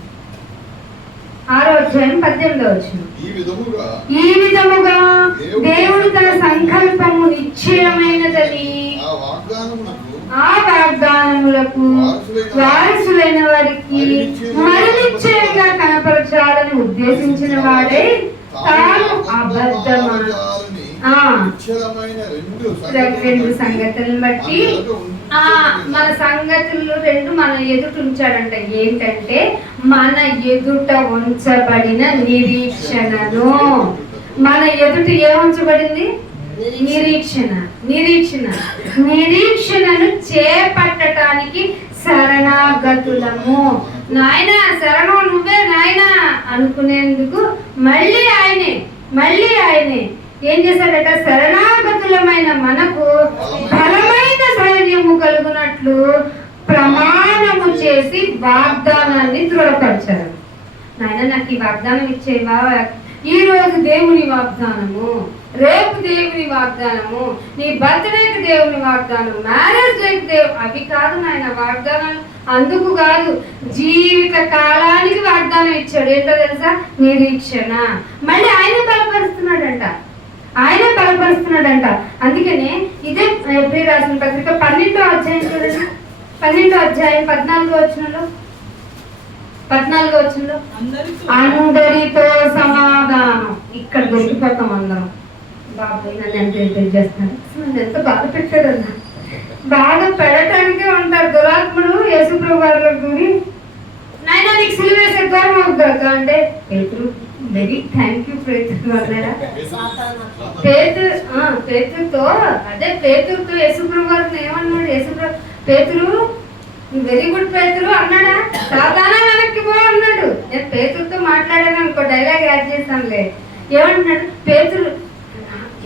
6వ అధ్యాయం 18వ వచనం. ఈ విధముగా దేవుడు తన సంకల్పము నిశ్చయమైనదని ఆ వాగ్దానములకు వారసులైన వారికి మరి నిశ్చయంగా కనపరచాలని ఉద్దేశించిన వాడే తాను రెండు సంగతులను బట్టి మన సంగతులు రెండు మన ఎదుట ఉంచాడంట. ఏంటంటే మన ఎదుట ఉంచబడిన నిరీక్షణను. మన ఎదుట ఏముంచబడింది? నిరీక్షణను చేపట్టడానికి శరణాగతులము. నాయన శరణం నువ్వే నాయన అనుకునేందుకు మళ్ళీ ఆయనే ఏం చేశాడట? శరణాగతులమైన మనకు బలమైన ధైర్యము కలుగునట్లు ప్రమాణము చేసి వాగ్దానాన్ని దృఢపరిచారు. నాయన నాకు ఈ వాగ్దానం ఇచ్చేవా? ఈ రోజు దేవుని వాగ్దానము, రేపు దేవుని వాగ్దానము, నీ బర్త్డేకి దేవుని వాగ్దానం, మ్యారేజ్ డేకి అవి కాదు నాయన వాగ్దానాలు. అందుకు కాదు, జీవిత కాలానికి వాగ్దానం ఇచ్చాడు. ఏంటో తెలుసా? నిరీక్షణ. మళ్ళీ ఆయన బలపరుస్తున్నాడంట. అందుకనే ఇదే ఏప్రిల్ రాసిన పత్రిక 12వ అధ్యాయం చూడండి. 12వ అధ్యాయం 14వ వచనంలో అందరితో సమాధానం. ఇక్కడ దొరికిపోతాం అందరం. బాబు నన్ను ఎంత చేస్తాడు, ఎంత బాధ పెట్టాడు అన్న. బాధ పెడటానికే ఉంటారు దురాత్ముడు. యేసుప్రభు గారిలో దూరి నాయన నీకు సిలువ వేసే దూరం అవుతాడు అంటే పేతురు వెరీ థ్యాంక్ యూ పేతురు అన్నాడా? పేతురుతో యేసుప్రభు గారిని ఏమన్నాడు? పేతురు వెరీ గుడ్ పేతురు అన్నాడా? సాతానా వెనక్కి పో అన్నాడు. నేను పేతురుతో మాట్లాడాను అనుకో, డైలాగ్ యాడ్ చేశానులే. ఏమంటున్నాడు? పేతురు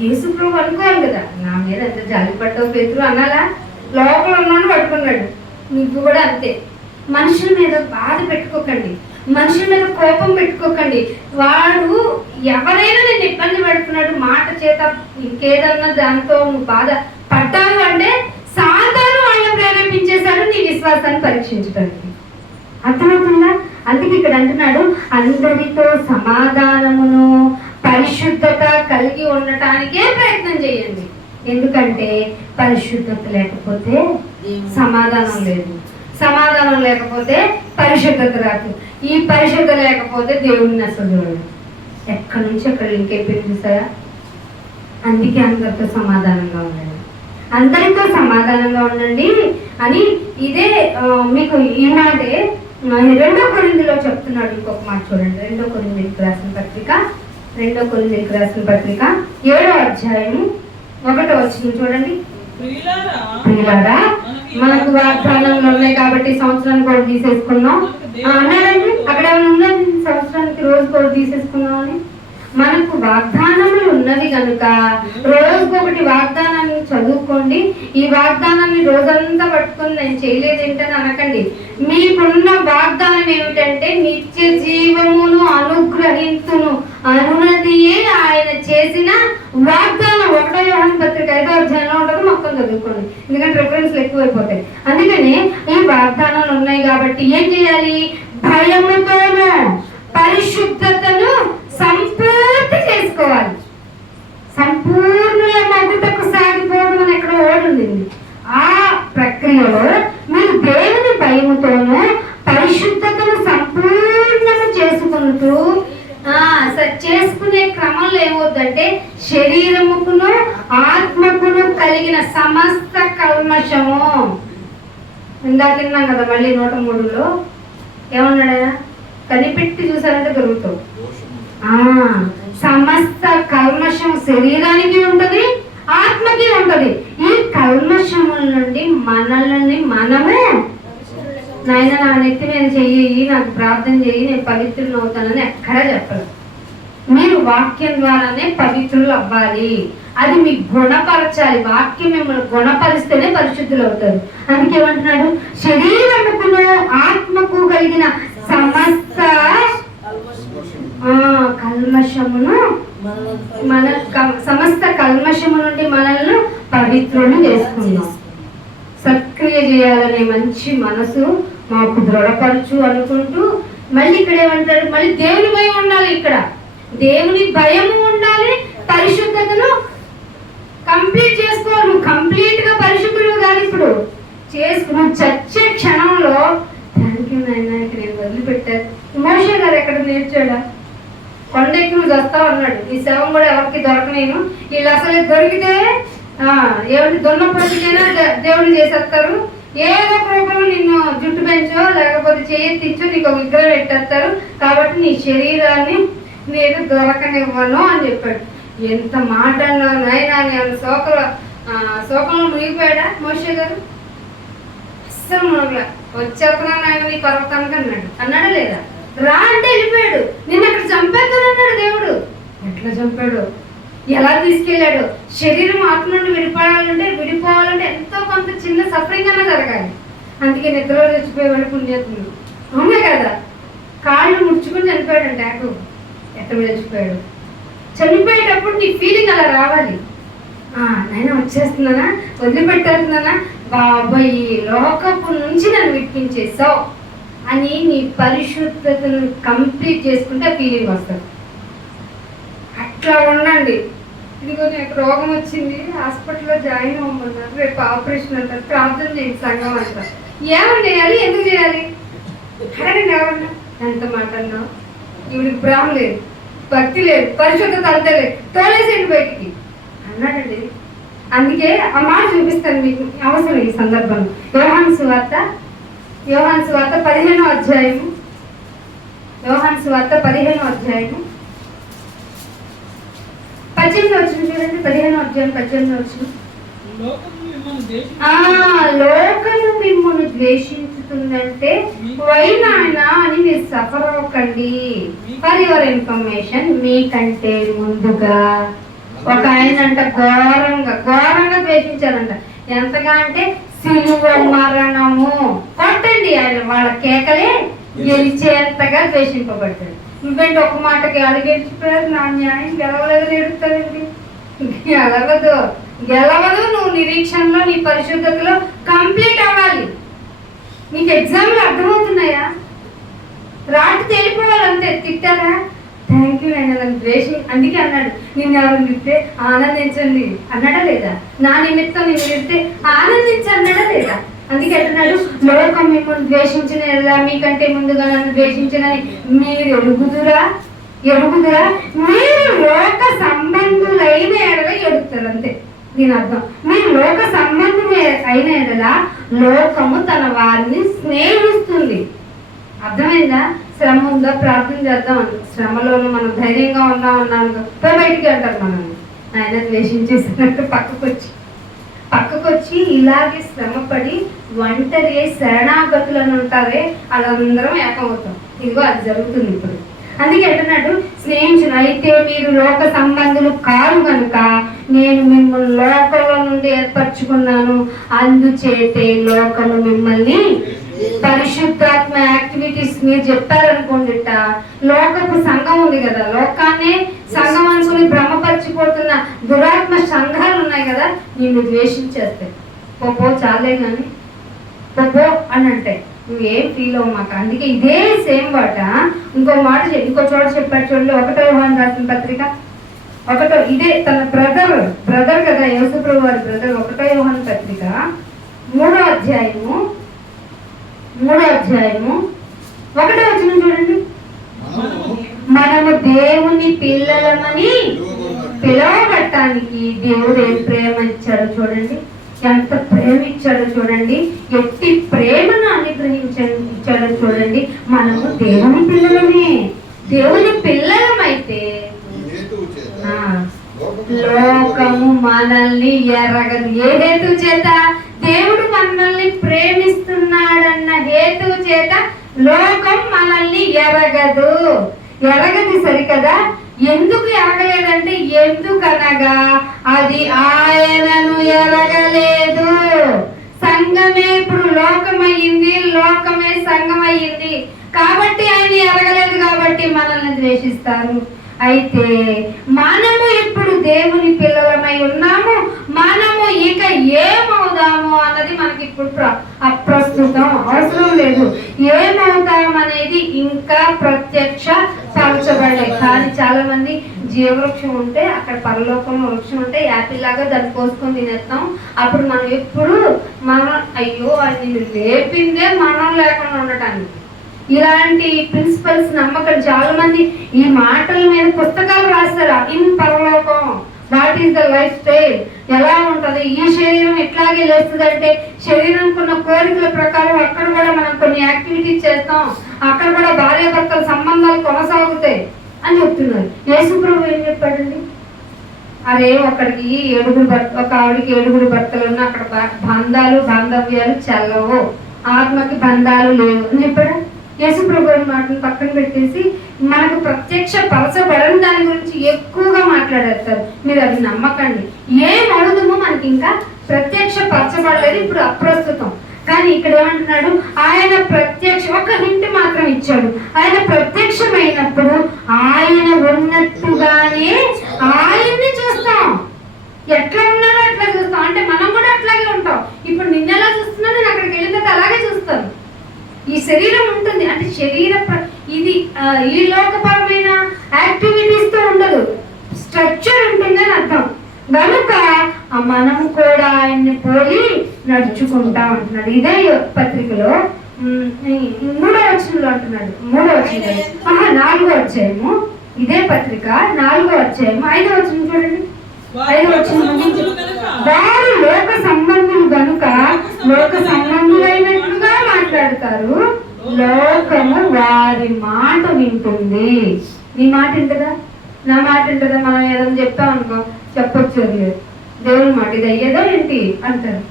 యేసుప్రభు అనుకోవాలి కదా, నా మీద ఎంత జాలి పడ్డావు పేతురు అన్నాడా? లోపల ఉన్నాను పట్టుకున్నాడు. నువ్వు కూడా అంతే. మనుషుల మీద బాధ పెట్టుకోకండి, మనుషుల మీద కోపం పెట్టుకోకండి. వాడు ఎవరైనా నేను ఇబ్బంది పెడుతున్నాడు మాట చేత ఇంకేదన్నా దాంతో నువ్వు బాధ పడ్డావు అంటే సాతాను వాళ్ళని ప్రేరేపించేశాడు నీ విశ్వాసాన్ని పరీక్షించడానికి. అర్థమవుతుందా? అందుకే ఇక్కడ అంటున్నాడు అందరితో సమాధానమును పరిశుద్ధత కలిగి ఉండటానికే ప్రయత్నం చేయండి. ఎందుకంటే పరిశుద్ధత లేకపోతే సమాధానం లేదు, సమాధానం లేకపోతే పరిశుద్ధత రాదు. ఈ పరిశుద్ధత లేకపోతే దేవుడిని అసలు చూడదు. ఎక్కడి నుంచి ఎక్కడ లింక్ అయిపోయింది చూసారా? అందుకే అందరితో సమాధానంగా ఉండండి, అందరితో సమాధానంగా ఉండండి అని ఇదే మీకు ఈ మాటే 2 కొరింథీలో చెప్తున్నాడు. ఇంకొక మాట చూడండి. 2 కొరింథీలకు రాసిన పత్రిక 7వ అధ్యాయము 1వ వచనం చూడండి. ప్రియులారా మనకు వాగ్దానాలు ఉన్నాయి కాబట్టి సంవత్సరానికి ఒకటి తీసేసుకున్నాం అన్నాడండి. అక్కడ ఏమైనా ఉన్నది సంవత్సరానికి రోజుకి ఒకటి తీసేసుకున్నాం అని? మనకు వాగ్దానములు ఉన్నవి కనుక రోజుకొకటి వాగ్దానాన్ని చదువుకోండి. ఈ వాగ్దానాన్ని రోజంతా పట్టుకొని నేను చేయలేదేంటని అనకండి. మీకున్న వాగ్దానం ఏమిటంటే నిత్య జీవమును అనుగ్రహించును అనున్నదియే ఆయన చేసిన వాగ్దానం. 1వ యోహాను పత్రిక 5వ అధ్యాయంలో ఉంటుంది, మొత్తం చదువుకోండి, ఎందుకంటే రిఫరెన్స్లు ఎక్కువైపోతాయి. అందుకని ఈ వాగ్దానాలు ఉన్నాయి కాబట్టి ఏం చేయాలి? భయముతోనూ పరిశుద్ధతను సంపూర్తి చేసుకోవాలి. సంపూర్ణుల మగుటకు సాగిపోవడం అని ఎక్కడ ఓడింది. ఆ ప్రక్రియలో మీరు దేవుని భయముతోనూ పరిశుద్ధతను సంపూర్ణము చేసుకుంటూ చేసుకునే క్రమంలో ఏమవుతుందంటే శరీరముకును ఆత్మకును కలిగిన సమస్త కల్మషము. ఇందాక విన్నాం కదా, మళ్ళీ 103లో ఏమన్నాడా? కనిపెట్టి చూసారంటే దొరుకుతావు. సమస్త కల్మషం శరీరానికి ఉంటది, ఆత్మకి ఉంటది. ఈ కల్మషముల నుండి మనల్ని మనము నాయన నా నెత్తి మీద చెయ్యి, నాకు ప్రార్థన చేయి, నేను పవిత్రులు అవుతానని ఎక్కడా చెప్పరు. మీరు వాక్యం ద్వారానే పవిత్రులు అవ్వాలి. అది మీకు గుణపరచాలి. వాక్యం మిమ్మల్ని గుణపరిస్తేనే పరిశుద్ధులు అవుతారు. అందుకే ఏమంటున్నాడు? శరీరముకును ఆత్మకు కలిగిన సమస్త కల్మషమును మన సమస్త కల్మషము నుండి మనల్ని పవిత్రులు చేసుకుందాం. సత్క్రియ చేయాలనే మంచి మనసు మాకు దృఢపరచు అనుకుంటూ మళ్ళీ ఇక్కడ ఏమంటారు, మళ్ళీ దేవుని భయం ఉండాలి. ఇక్కడ దేవుని భయము ఉండాలి. పరిశుద్ధతను కంప్లీట్ చేసుకోవాలి. నువ్వు కంప్లీట్ గా పరిశుద్ధుడు కాదు. ఇప్పుడు నువ్వు చచ్చే క్షణంలో థ్యాంక్ యూ నాయన ఇక్కడ నేను వదిలిపెట్టాను. మోషే గారు ఎక్కడ నేర్చాడా? కొండెక్కి నువ్వు వస్తావు అన్నాడు. ఈ శవం కూడా ఎవరికి దొరకనేను. వీళ్ళు అసలు దొరికితే ఏమంటే దొన్నపడికైనా దేవుడిని చేసేస్తారు. ఏదో రూపంలో నిన్ను జుట్టు పెంచో లేకపోతే చేయెత్తించో నీకు ఒక విగ్రహం పెట్టేస్తారు. కాబట్టి నీ శరీరాన్ని నేను దొరకనివ్వను అని చెప్పాడు. ఎంత మాట అన్నావు నాయనా. నేను శోకంలో మునిగిపోయాడా మోషే గారు? అస్సలు మునగల. వచ్చేస్తున్నా నాయన నీ పర్వతానికి అన్నాడా లేదా? రా అంటే వెళ్ళిపోయాడు. నిన్ను అక్కడ చంపేస్తానన్నాడు దేవుడు. ఎట్లా చంపాడు? ఎలా తీసుకెళ్ళాడు? శరీరం ఆత్మ నుండి విడిపోవాలంటే ఎంతో కొంత చిన్న సఫరింగ్ అన్నా జరగాలి. అందుకే నిద్రలో చచ్చిపోయేవాడు పుణ్యాత్ముడు. అవునే కదా? కాళ్ళు ముడుచుకుని చనిపోయాడంటే ఎక్కడ చచ్చిపోయాడు. చనిపోయేటప్పుడు నీ ఫీలింగ్ అలా రావాలి. నేను వచ్చేస్తున్నానా, వదిలిపెట్టేస్తున్నానా, బాబాయ్ లోకపు నుంచి నన్ను విడిపించేసావు అని నీ పరిశుద్ధతను కంప్లీట్ చేసుకుంటే ఫీలింగ్ వస్తుంది. అట్లా ఉండండి. ఇదిగో నాకు రోగం వచ్చింది, హాస్పిటల్లో జాయిన్ అవ్వమన్నారు, రేపు ఆపరేషన్ అంటారు, ప్రార్థన చేయండి సంఘం అంటారు. ఏమని చేయాలి? ఎందుకు చేయాలి? అడగండి ఎవరన్నా. ఎంత మాట అన్నావు? ఈవిడికి బ్రాహ్మ లేదు, భక్తి లేదు, పరిశుద్ధత అంతే లేదు, తోలేసేయండి బయటికి అన్నాడండి. అందుకే ఆ మాట చూపిస్తాను మీకు అవసరం ఈ సందర్భంలో. యోహాను సువార్త 15వ అధ్యాయము. యోహాను సువార్త 15వ అధ్యాయము 18వ వచనం చూడండి. 15వ అధ్యాయం 18వ వచనం. లోకము మిమ్మల్ని ద్వేషించుతుందంటే వైనాయనా అని మీరు సఫర్ అవ్వకండి. ఫర్ యువర్ ఇన్ఫర్మేషన్, మీకంటే ముందుగా ఒక ఆయన ఘోరంగా ద్వేషించారంట. ఎంతగా అంటే సిలువ మరణము కొట్టండి ఆయన వాళ్ళ కేకలే గెలిచేంతగా ద్వేషింపబడ్డాడు. నువ్వేంటి ఒక మాటకి అడిగేసిపోయారు, నా న్యాయం గెలవలేదని ఎడుతానండి. గెలవదు. నువ్వు నిరీక్షణలో నీ పరిశుద్ధతలో కంప్లీట్ అవ్వాలి. నీకు ఎగ్జామ్లు అర్థమవుతున్నాయా? రాటి తేలిపోవాలి అంతే. తిట్టారా? థ్యాంక్ యూ ఆయన నన్ను ద్వేషి. అందుకే అన్నాడు, నిన్ను ఎవరు తిడితే ఆనందించండి అన్నాడా లేదా? నా నిమిత్తం నిన్ను తిడితే ఆనందించి అన్నాడా లేదా? అందుకే అంటున్నాడు, లోకం మిమ్మల్ని ద్వేషించిన ఎలా మీకంటే ముందుగా నన్ను ద్వేషించినని మీరు ఎరుగుదురా. మీరు లోక సంబంధులైన ఎడల ఎడుగుతారు అంతే. దీని అర్థం, మీరు లోక సంబంధులు అయిన ఎడల లోకము తన వారిని స్నేహిస్తుంది. అర్థమైందా? శ్రమ ఉందా, ప్రార్థన చేద్దాం అంట. శ్రమలో మనం ధైర్యంగా ఉన్నామన్నాను బయటికి అంటారు మనల్ని. ఆయన ద్వేషించేసినట్టు పక్కకు వచ్చి ఇలాగే శ్రమపడి ఒంటరి శరణాగతులను ఉంటారే వాళ్ళందరం ఏకమవుతాం. ఇదిగో అది జరుగుతుంది ఇప్పుడు. అందుకే అంటున్నాడు, స్నేహితులు అయితే మీరు లోక సంబంధులు కారు కనుక నేను మిమ్మల్ని లోకంలో నుండి ఏర్పరచుకున్నాను. అందుచేతే లోకము మిమ్మల్ని పరిశుద్ధాత్మ యాక్టివిటీస్ మీరు చెప్పారనుకోండి. లోకపు సంఘం ఉంది కదా, లోకాన్ని సంఘం అనుకుని భ్రమపరిచిపోతున్న దురాత్మ సంఘాలు ఉన్నాయి కదా, నిన్ను ద్వేషించేస్తాయి. పోపో చాలే కానీ పోపో అని అంటే నువ్వేం ఫీల్ అవ్వమాక. అందుకే ఇదే సేమ్ మాట ఇంకో చోట చెప్పాడు చూడండి. 1వ యోహాను రాసిన పత్రిక 1వ, ఇదే తన బ్రదర్ కదా, యేసుప్రభు వారి బ్రదర్. 1వ యోహాను పత్రిక 3వ అధ్యాయము 1వ వచనం చూడండి. మనము దేవుని పిల్లలమని పిలవబట్టానికి దేవుడు ఏం ప్రేమ ఇచ్చాడో చూడండి. ఎంత ప్రేమ ఇచ్చాడో చూడండి. ఎట్టి ప్రేమను ఇచ్చాడో చూడండి. మనము దేవుని పిల్లలమే. దేవుని పిల్లలమైతే లోకము మనల్ని ఎరగదు. ఏ హేతు చేత? దేవుడు మనల్ని ప్రేమిస్తున్నాడన్న హేతు చేత లోకం మనల్ని ఎరగదు సరికదా? ఎందుకు ఎరగలేదంటే, ఎందుకనగా అది ఆయనను ఎరగలేదు. సంఘమే ఇప్పుడు లోకమయ్యింది, లోకమే సంఘం అయ్యింది. కాబట్టి ఆయన ఎరగలేదు కాబట్టి మనల్ని ద్వేషిస్తారు. అయితే మనము ఇప్పుడు దేవుని పిల్లలమై ఉన్నాము, మనము ఇక ఏమవుదాము అన్నది మనకి ఇప్పుడు అప్రస్తుతం, అవసరం లేదు. ఏమవుతాం అనేది ఇంకా ప్రత్యక్ష పరచబడలే. కానీ చాలా మంది జీవవృక్షం ఉంటే అక్కడ పరలోకంలో వృక్షం ఉంటే యాపిల్ లాగా దాన్ని కోసుకొని తినేస్తాం. అప్పుడు మనం ఎప్పుడు అయ్యో అది లేపిందే మనం లేకుండా ఉండటానికి. ఇలాంటి ప్రిన్సిపల్స్ నమ్మకం చాలా మంది ఈ మాటల మీద పుస్తకాలు రాస్తారు. ఇన్ పరలోకం, what is the life style, ఎలా ఉంటది, ఈ శరీరం ఎట్లాగే లేస్తుంది అంటే శరీరం కొన్న కోరికల ప్రకారం అక్కడ కూడా మనం కొన్ని యాక్టివిటీస్ చేస్తాం, అక్కడ కూడా భార్యాభర్తల సంబంధాలు కొనసాగుతాయి అని చెప్తున్నారు. యేసుప్రభు ఏం చెప్పాడండి? అరే ఒకడికి ఒక ఆవిడికి 7 భర్తలు ఉన్నా అక్కడ బంధాలు బాంధవ్యాలు చెల్లవు, ఆత్మకి బంధాలు లేవు అని చెప్పాడు. యేసుప్రభు మాటలు పక్కన పెట్టేసి మనకు ప్రత్యక్ష పరచబడని దాని గురించి ఎక్కువగా మాట్లాడేస్తారు. మీరు అది నమ్మకండి. ఏమవుతుందో మనకి ఇంకా ప్రత్యక్ష పరచబడలేదు, ఇప్పుడు అప్రస్తుతం. కానీ ఇక్కడ ఏమంటున్నాడు? ఆయన ఒక హింట్ మాత్రం ఇచ్చాడు. ఆయన ప్రత్యక్షమైనప్పుడు ఆయన ఉన్నట్టుగానే ఆయన్ని చూస్తాం. ఎట్లా ఉన్నాడో అట్లా చూస్తాం. అంటే మనం కూడా అట్లాగే ఉంటాం. ఇప్పుడు నిన్నెలా చూస్తున్నా నేను అక్కడికి వెళ్ళిన అలాగే చూస్తాను. ఈ శరీరం ఉంటుంది అంటే ఇది ఈ లోకపరమైన యాక్టివిటీస్ తో ఉండదు, స్ట్రక్చర్ ఉంటుందని అర్థం. కనుక మనం కూడా ఆయన్ని పోలి నడుచుకుంటా ఉంటున్నాడు. ఇదే పత్రికలో 3వ వచనంలో అంటున్నాడు. 3వ వచనం 4వ అధ్యాయము, ఇదే పత్రిక 4వ అధ్యాయము 5వ వచనం చూడండి. 5వ వచనం, వారు లోక సంబంధులు గనుక లోక సంబంధులైనట్లుగా మాట్లాడతారు, లోకము వారి మాట వింటుంది. నీ మాట వింటదా? నా మాట వింటదా? మనం ఏదైనా చెప్తాం అనుకో, చెప్పొచ్చు లేదు, దేవుని మాట ఇది అయ్యేదో ఏంటి అంటారు.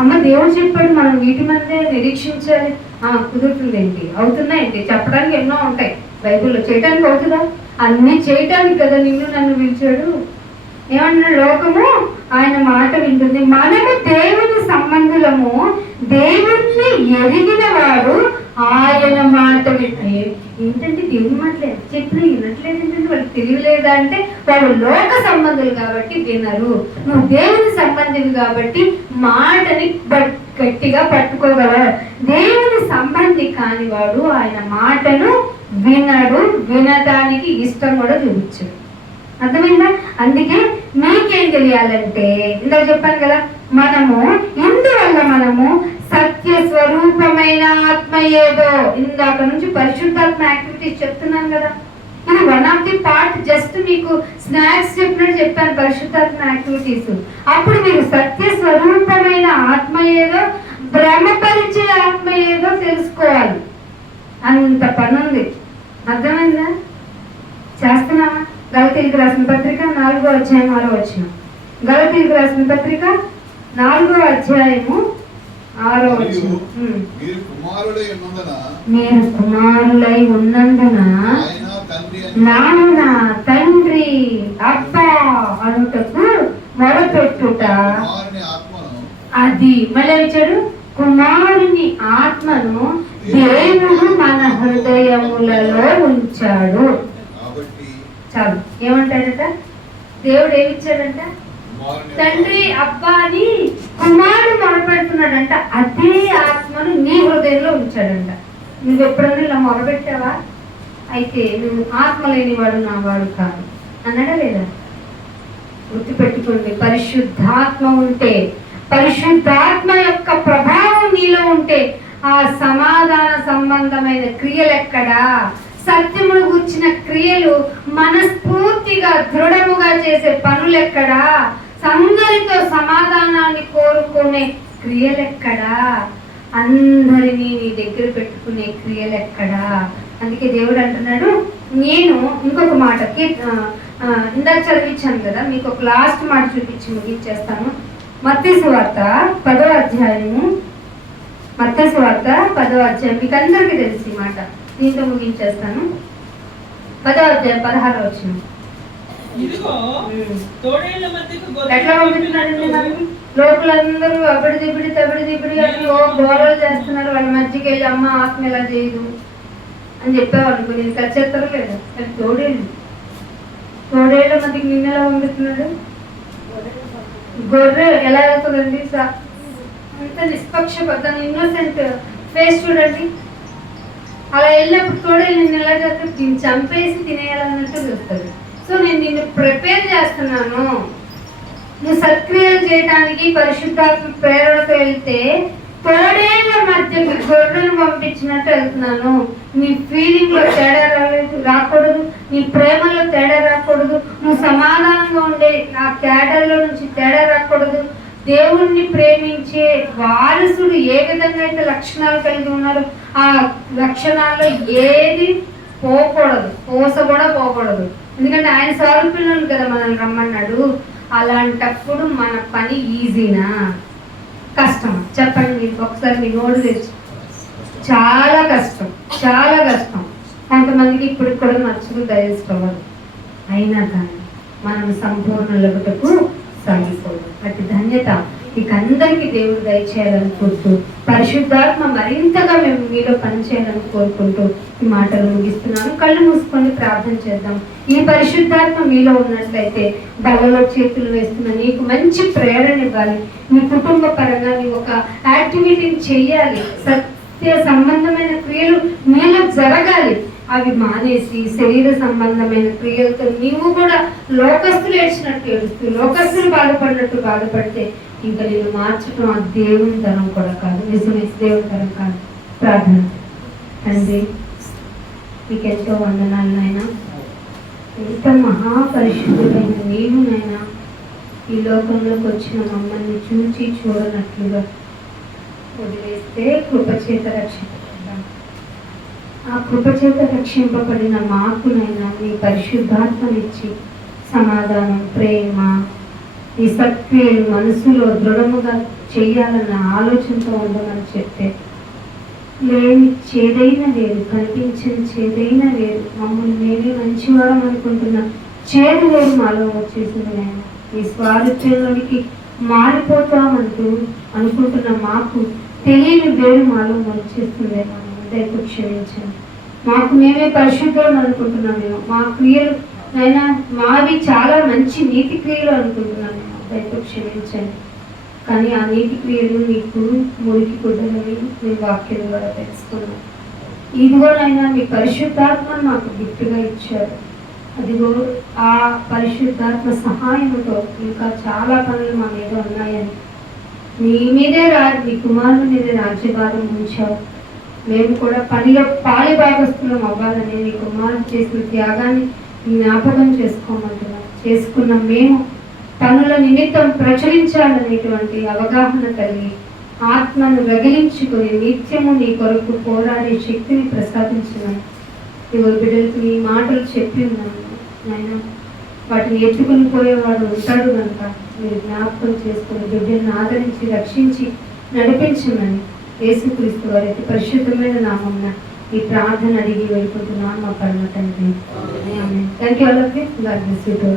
అమ్మ దేవుడు చెప్పాడు, మనం వీటి మధ్య నిరీక్షించాలి. కుదురుతుంది ఏంటి, అవుతున్నా ఏంటి, చెప్పడానికి ఎన్నో ఉంటాయి బైబిల్లో. చేయటానికి అవుతుందా? అన్ని చేయటానికి కదా నిన్ను నన్ను పిలిచాడు. ఏమన్నా లోకము ఆయన మాట వింటుంది. మనము దేవుని సంబంధులము, దేవుణ్ణి ఎరిగిన వాడు ఆయన మాట వింటే. ఏంటంటే దేవుని మాటలే చెప్పినా వినట్లేదు ఏంటంటే వాళ్ళకి తెలియలేదా అంటే వాళ్ళు లోక సంబంధులు కాబట్టి వినరు. నువ్వు దేవుని సంబంధివి కాబట్టి మాటని గట్టిగా పట్టుకోగలరు. దేవుని సంబంధి కానివాడు ఆయన మాటను వినడు, వినడానికి ఇష్టం కూడా చూపించడు. అర్థమైందా? అందుకే మీకేం తెలియాలంటే ఇందాక చెప్పాను కదా, ఇందువల్ల మనము సత్య స్వరూపమైన ఆత్మ ఏదో, ఇందాక నుంచి పరిశుద్ధాత్మ యాక్టివిటీస్ చెప్తున్నాను కదా, ఇది one of the part. Just మీకు స్నాక్స్ చెప్పినట్టు చెప్పాను పరిశుద్ధాత్మ యాక్టివిటీస్. అప్పుడు మీరు సత్య స్వరూపమైన ఆత్మ ఏదో, భ్రమపరిచే ఆత్మ ఏదో తెలుసుకోవాలి. అంత పని ఉంది. అర్థమైందా? చేస్తున్నావా? గలతీయులకు రాసిన పత్రిక 4వ అధ్యాయం 6వ వచనం. గలతీయులకు రాసిన పత్రిక 4వ అధ్యాయము 6వ వచనం. మీరు కుమారులై ఉన్నందున నాన్న తండ్రి అబ్బా అనుటకు మొరపెట్టుట. అది మళ్ళీ ఇచ్చాడు, కుమారుని ఆత్మను దేవుడు మన హృదయములలో ఉంచాడు. చాలు. ఏమంటాడట? దేవుడు ఏమిచ్చాడంట? తండ్రి అబ్బా అని కుమారుడు మొరపెడుతున్నాడంట. అదే ఆత్మను నీ హృదయంలో ఉంచాడంట. నువ్వు ఎప్పుడన్నా ఇలా మొరపెట్టావా? అయితే నువ్వు ఆత్మ లేనివాడు నా వాడు కాదు అన్నాడా లేదా? గుర్తుపెట్టుకోండి, పరిశుద్ధాత్మ ఉంటే, పరిశుద్ధాత్మ యొక్క ప్రభావం నీలో ఉంటే ఆ సమాధాన సంబంధమైన క్రియలు ఎక్కడా, సత్యమును గుర్చిన క్రియలు, మనస్ఫూర్తిగా దృఢముగా చేసే పనులెక్కడా, అందరితో సమాధానాన్ని కోరుకునే క్రియలెక్కడా, అందరినీ నీ దగ్గర పెట్టుకునే క్రియలెక్కడా. అందుకే దేవుడు అంటున్నాడు, నేను ఇంకొక మాటకి ఇందాక చదివించాను కదా, మీకు ఒక లాస్ట్ మాట చూపించి ముగించేస్తాను. మత్తయి సువార్త 10వ అధ్యాయము, మత్తయి సువార్త 10వ అధ్యాయం మీకు అందరికీ తెలిసి మాట, దీంతో ముగించేస్తాను. 10వ అధ్యాయం 16వ వచనం. ఎట్లా పంపిస్తున్నారండి? మనం లోకులందరూ అబడి దిబిడి తబిడి దిబిడి అని గోరలు చేస్తున్నారు. వాళ్ళ మధ్యకి వెళ్ళి అమ్మ ఆత్మ ఎలా చేయదు అని చెప్పేవాళ్ళు. నేను ఖచ్చితంగా లేదు, అది తోడేళ్ళు తోడేళ్ల మధ్యకి నిన్ను ఎలా పంపిస్తున్నాడు? గొర్రె ఎలా అవుతుందండి? అంత నిష్పక్షపాతం, ఇన్నోసెంట్ ఫేస్ చూడండి. అలా వెళ్ళినప్పుడు తోడేళ్ళు నిన్ను ఎలా చేస్తుంది? దీన్ని చంపేసి తినేయాలన్నట్టు చూస్తుంది. సో నేను నిన్ను ప్రిపేర్ చేస్తున్నాను. నువ్వు సత్క్రియలు చేయడానికి పరిశుద్ధాత్మ ప్రేరణతో వెళ్తే తోడేళ్ల మధ్యకి గొర్రెను పంపించినట్టు వెళ్తున్నాను. నీ ఫీలింగ్ లో తేడా రాకూడదు, నీ ప్రేమలో తేడా రాకూడదు, నువ్వు సమాధానంగా ఉండే నా తేడాల్లో నుంచి తేడా రాకూడదు. దేవుణ్ణి ప్రేమించే వారసుడు ఏ విధంగా అయితే లక్షణాలు కలిగి ఉన్నారో ఆ లక్షణాల్లో ఏది పోకూడదు, కూడా పోకూడదు. ఎందుకంటే ఆయన సారూప్యంలో కదా మనల్ని రమ్మన్నాడు. అలాంటప్పుడు మన పని ఈజీనా కష్టం? చెప్పండి మీరు ఒకసారి. మీ నోడు తెచ్చు. చాలా కష్టం, చాలా కష్టం. కొంతమందికి ఇప్పుడు కూడా నచ్చదు, దయచేసుకోవాలి. అయినా కానీ మనం సంపూర్ణ లభటకు సాగిపోదు. అతి ధన్యత మీకు అందరికీ దేవుడు దయచేయాలని కోరుతూ, పరిశుద్ధాత్మ మరింతగా మేము మీలో పనిచేయాలని కోరుకుంటూ ఈ మాటలు ముగిస్తున్నాను. కళ్ళు మూసుకొని ప్రార్థన చేద్దాం. ఈ పరిశుద్ధాత్మ మీలో ఉన్నట్లయితే బలలో చేతులు వేస్తున్న నీకు మంచి ప్రేరణ ఇవ్వాలి. నీ కుటుంబ పరంగా నీ ఒక యాక్టివిటీని చెయ్యాలి. సత్య సంబంధమైన క్రియలు నీలో జరగాలి. అవి మానేసి శరీర సంబంధమైన క్రియలతో నీవు కూడా లోకస్తులు ఏడ్చినట్టు ఏడుస్తూ, లోకస్తులు బాధపడినట్టు బాధపడితే ఇంకా నేను మార్చడం ఆ దేవుని తరం కూడా కాదు, నిజమే దేవుని తరం కాదు. ప్రార్థన. తండ్రి, నీకెంతో వందనాలు నాయనా. ఎంత మహాపరిశుద్ధుడైన నీవు నాయనా ఈ లోకంలోకి వచ్చిన మమ్మల్ని చూచి చూడనట్లుగా వదిలేస్తే కృపచేత రక్షించబడ్డాం. ఆ కృపచేత రక్షింపబడిన మాకునైనా నీ పరిశుద్ధాత్మనిచ్చి సమాధానం, ప్రేమ, ఈ సత్క్రియలు మనసులో దృఢముగా చేయాలన్న ఆలోచనతో ఉండమని చెప్తే లేని చేదైనా లేదు, కనిపించని చేదైనా లేదు. మమ్మల్ని మేమే మంచివారం అనుకుంటున్న చేదు లేదు మాలో వచ్చేసింది నేను. ఈ స్వారస్యంలోనికి మారిపోతామంటూ అనుకుంటున్న మాకు తెలియని వేరు మాలో వచ్చేస్తుంది. దయతో క్షమించండి. మాకు మేమే పరిశుద్ధులను అనుకుంటున్నాం. మేము మా క్రియలు అయినా మావి చాలా మంచి నీతి క్రియలు అనుకుంటున్నాం. మేము దయతో క్షమించండి. కానీ ఆ నీతి క్రియలు నీకు మురికి గుడ్డలని మీ వాక్యం ద్వారా తెలుసుకున్నాం. ఇదిగోనైనా మీ పరిశుద్ధాత్మను మాకు గిఫ్ట్గా ఇచ్చారు. అదిగో ఆ పరిశుద్ధాత్మ సహాయంతో ఇంకా చాలా పనులు మా మీద ఉన్నాయని మీ మీదే మీ కుమారుని మీదే రాజ్యభారం ఉంచావు. మేము కూడా పనిలో పాలి భాగస్తులం అవ్వాలని మీ కుమారుడు చేసిన త్యాగాన్ని జ్ఞాపకం చేసుకోమంటున్నాం. చేసుకున్న మేము పనుల నిమిత్తం ప్రచురించాలనేటువంటి అవగాహన కలిగి ఆత్మను రగిలించుకొని నిత్యము నీ కొరకు పోరాడే శక్తిని ప్రసాదించినాను. ఇవో బిడ్డలకు నీ మాటలు చెప్పి ఉన్నాను నాయన. వాటిని ఎత్తుకుని పోయేవాడు ఉంటాడు కనుక మీరు జ్ఞాపకం చేసుకుని బిడ్డలను ఆదరించి రక్షించి నడిపించమని యేసుక్రీస్తు వారి పరిశుద్ధమైన నామమున ఈ ప్రార్థన అడిగి వెళ్ళిపోతున్నాను మా పరమ తండ్రి. Thank you all of you. God bless you.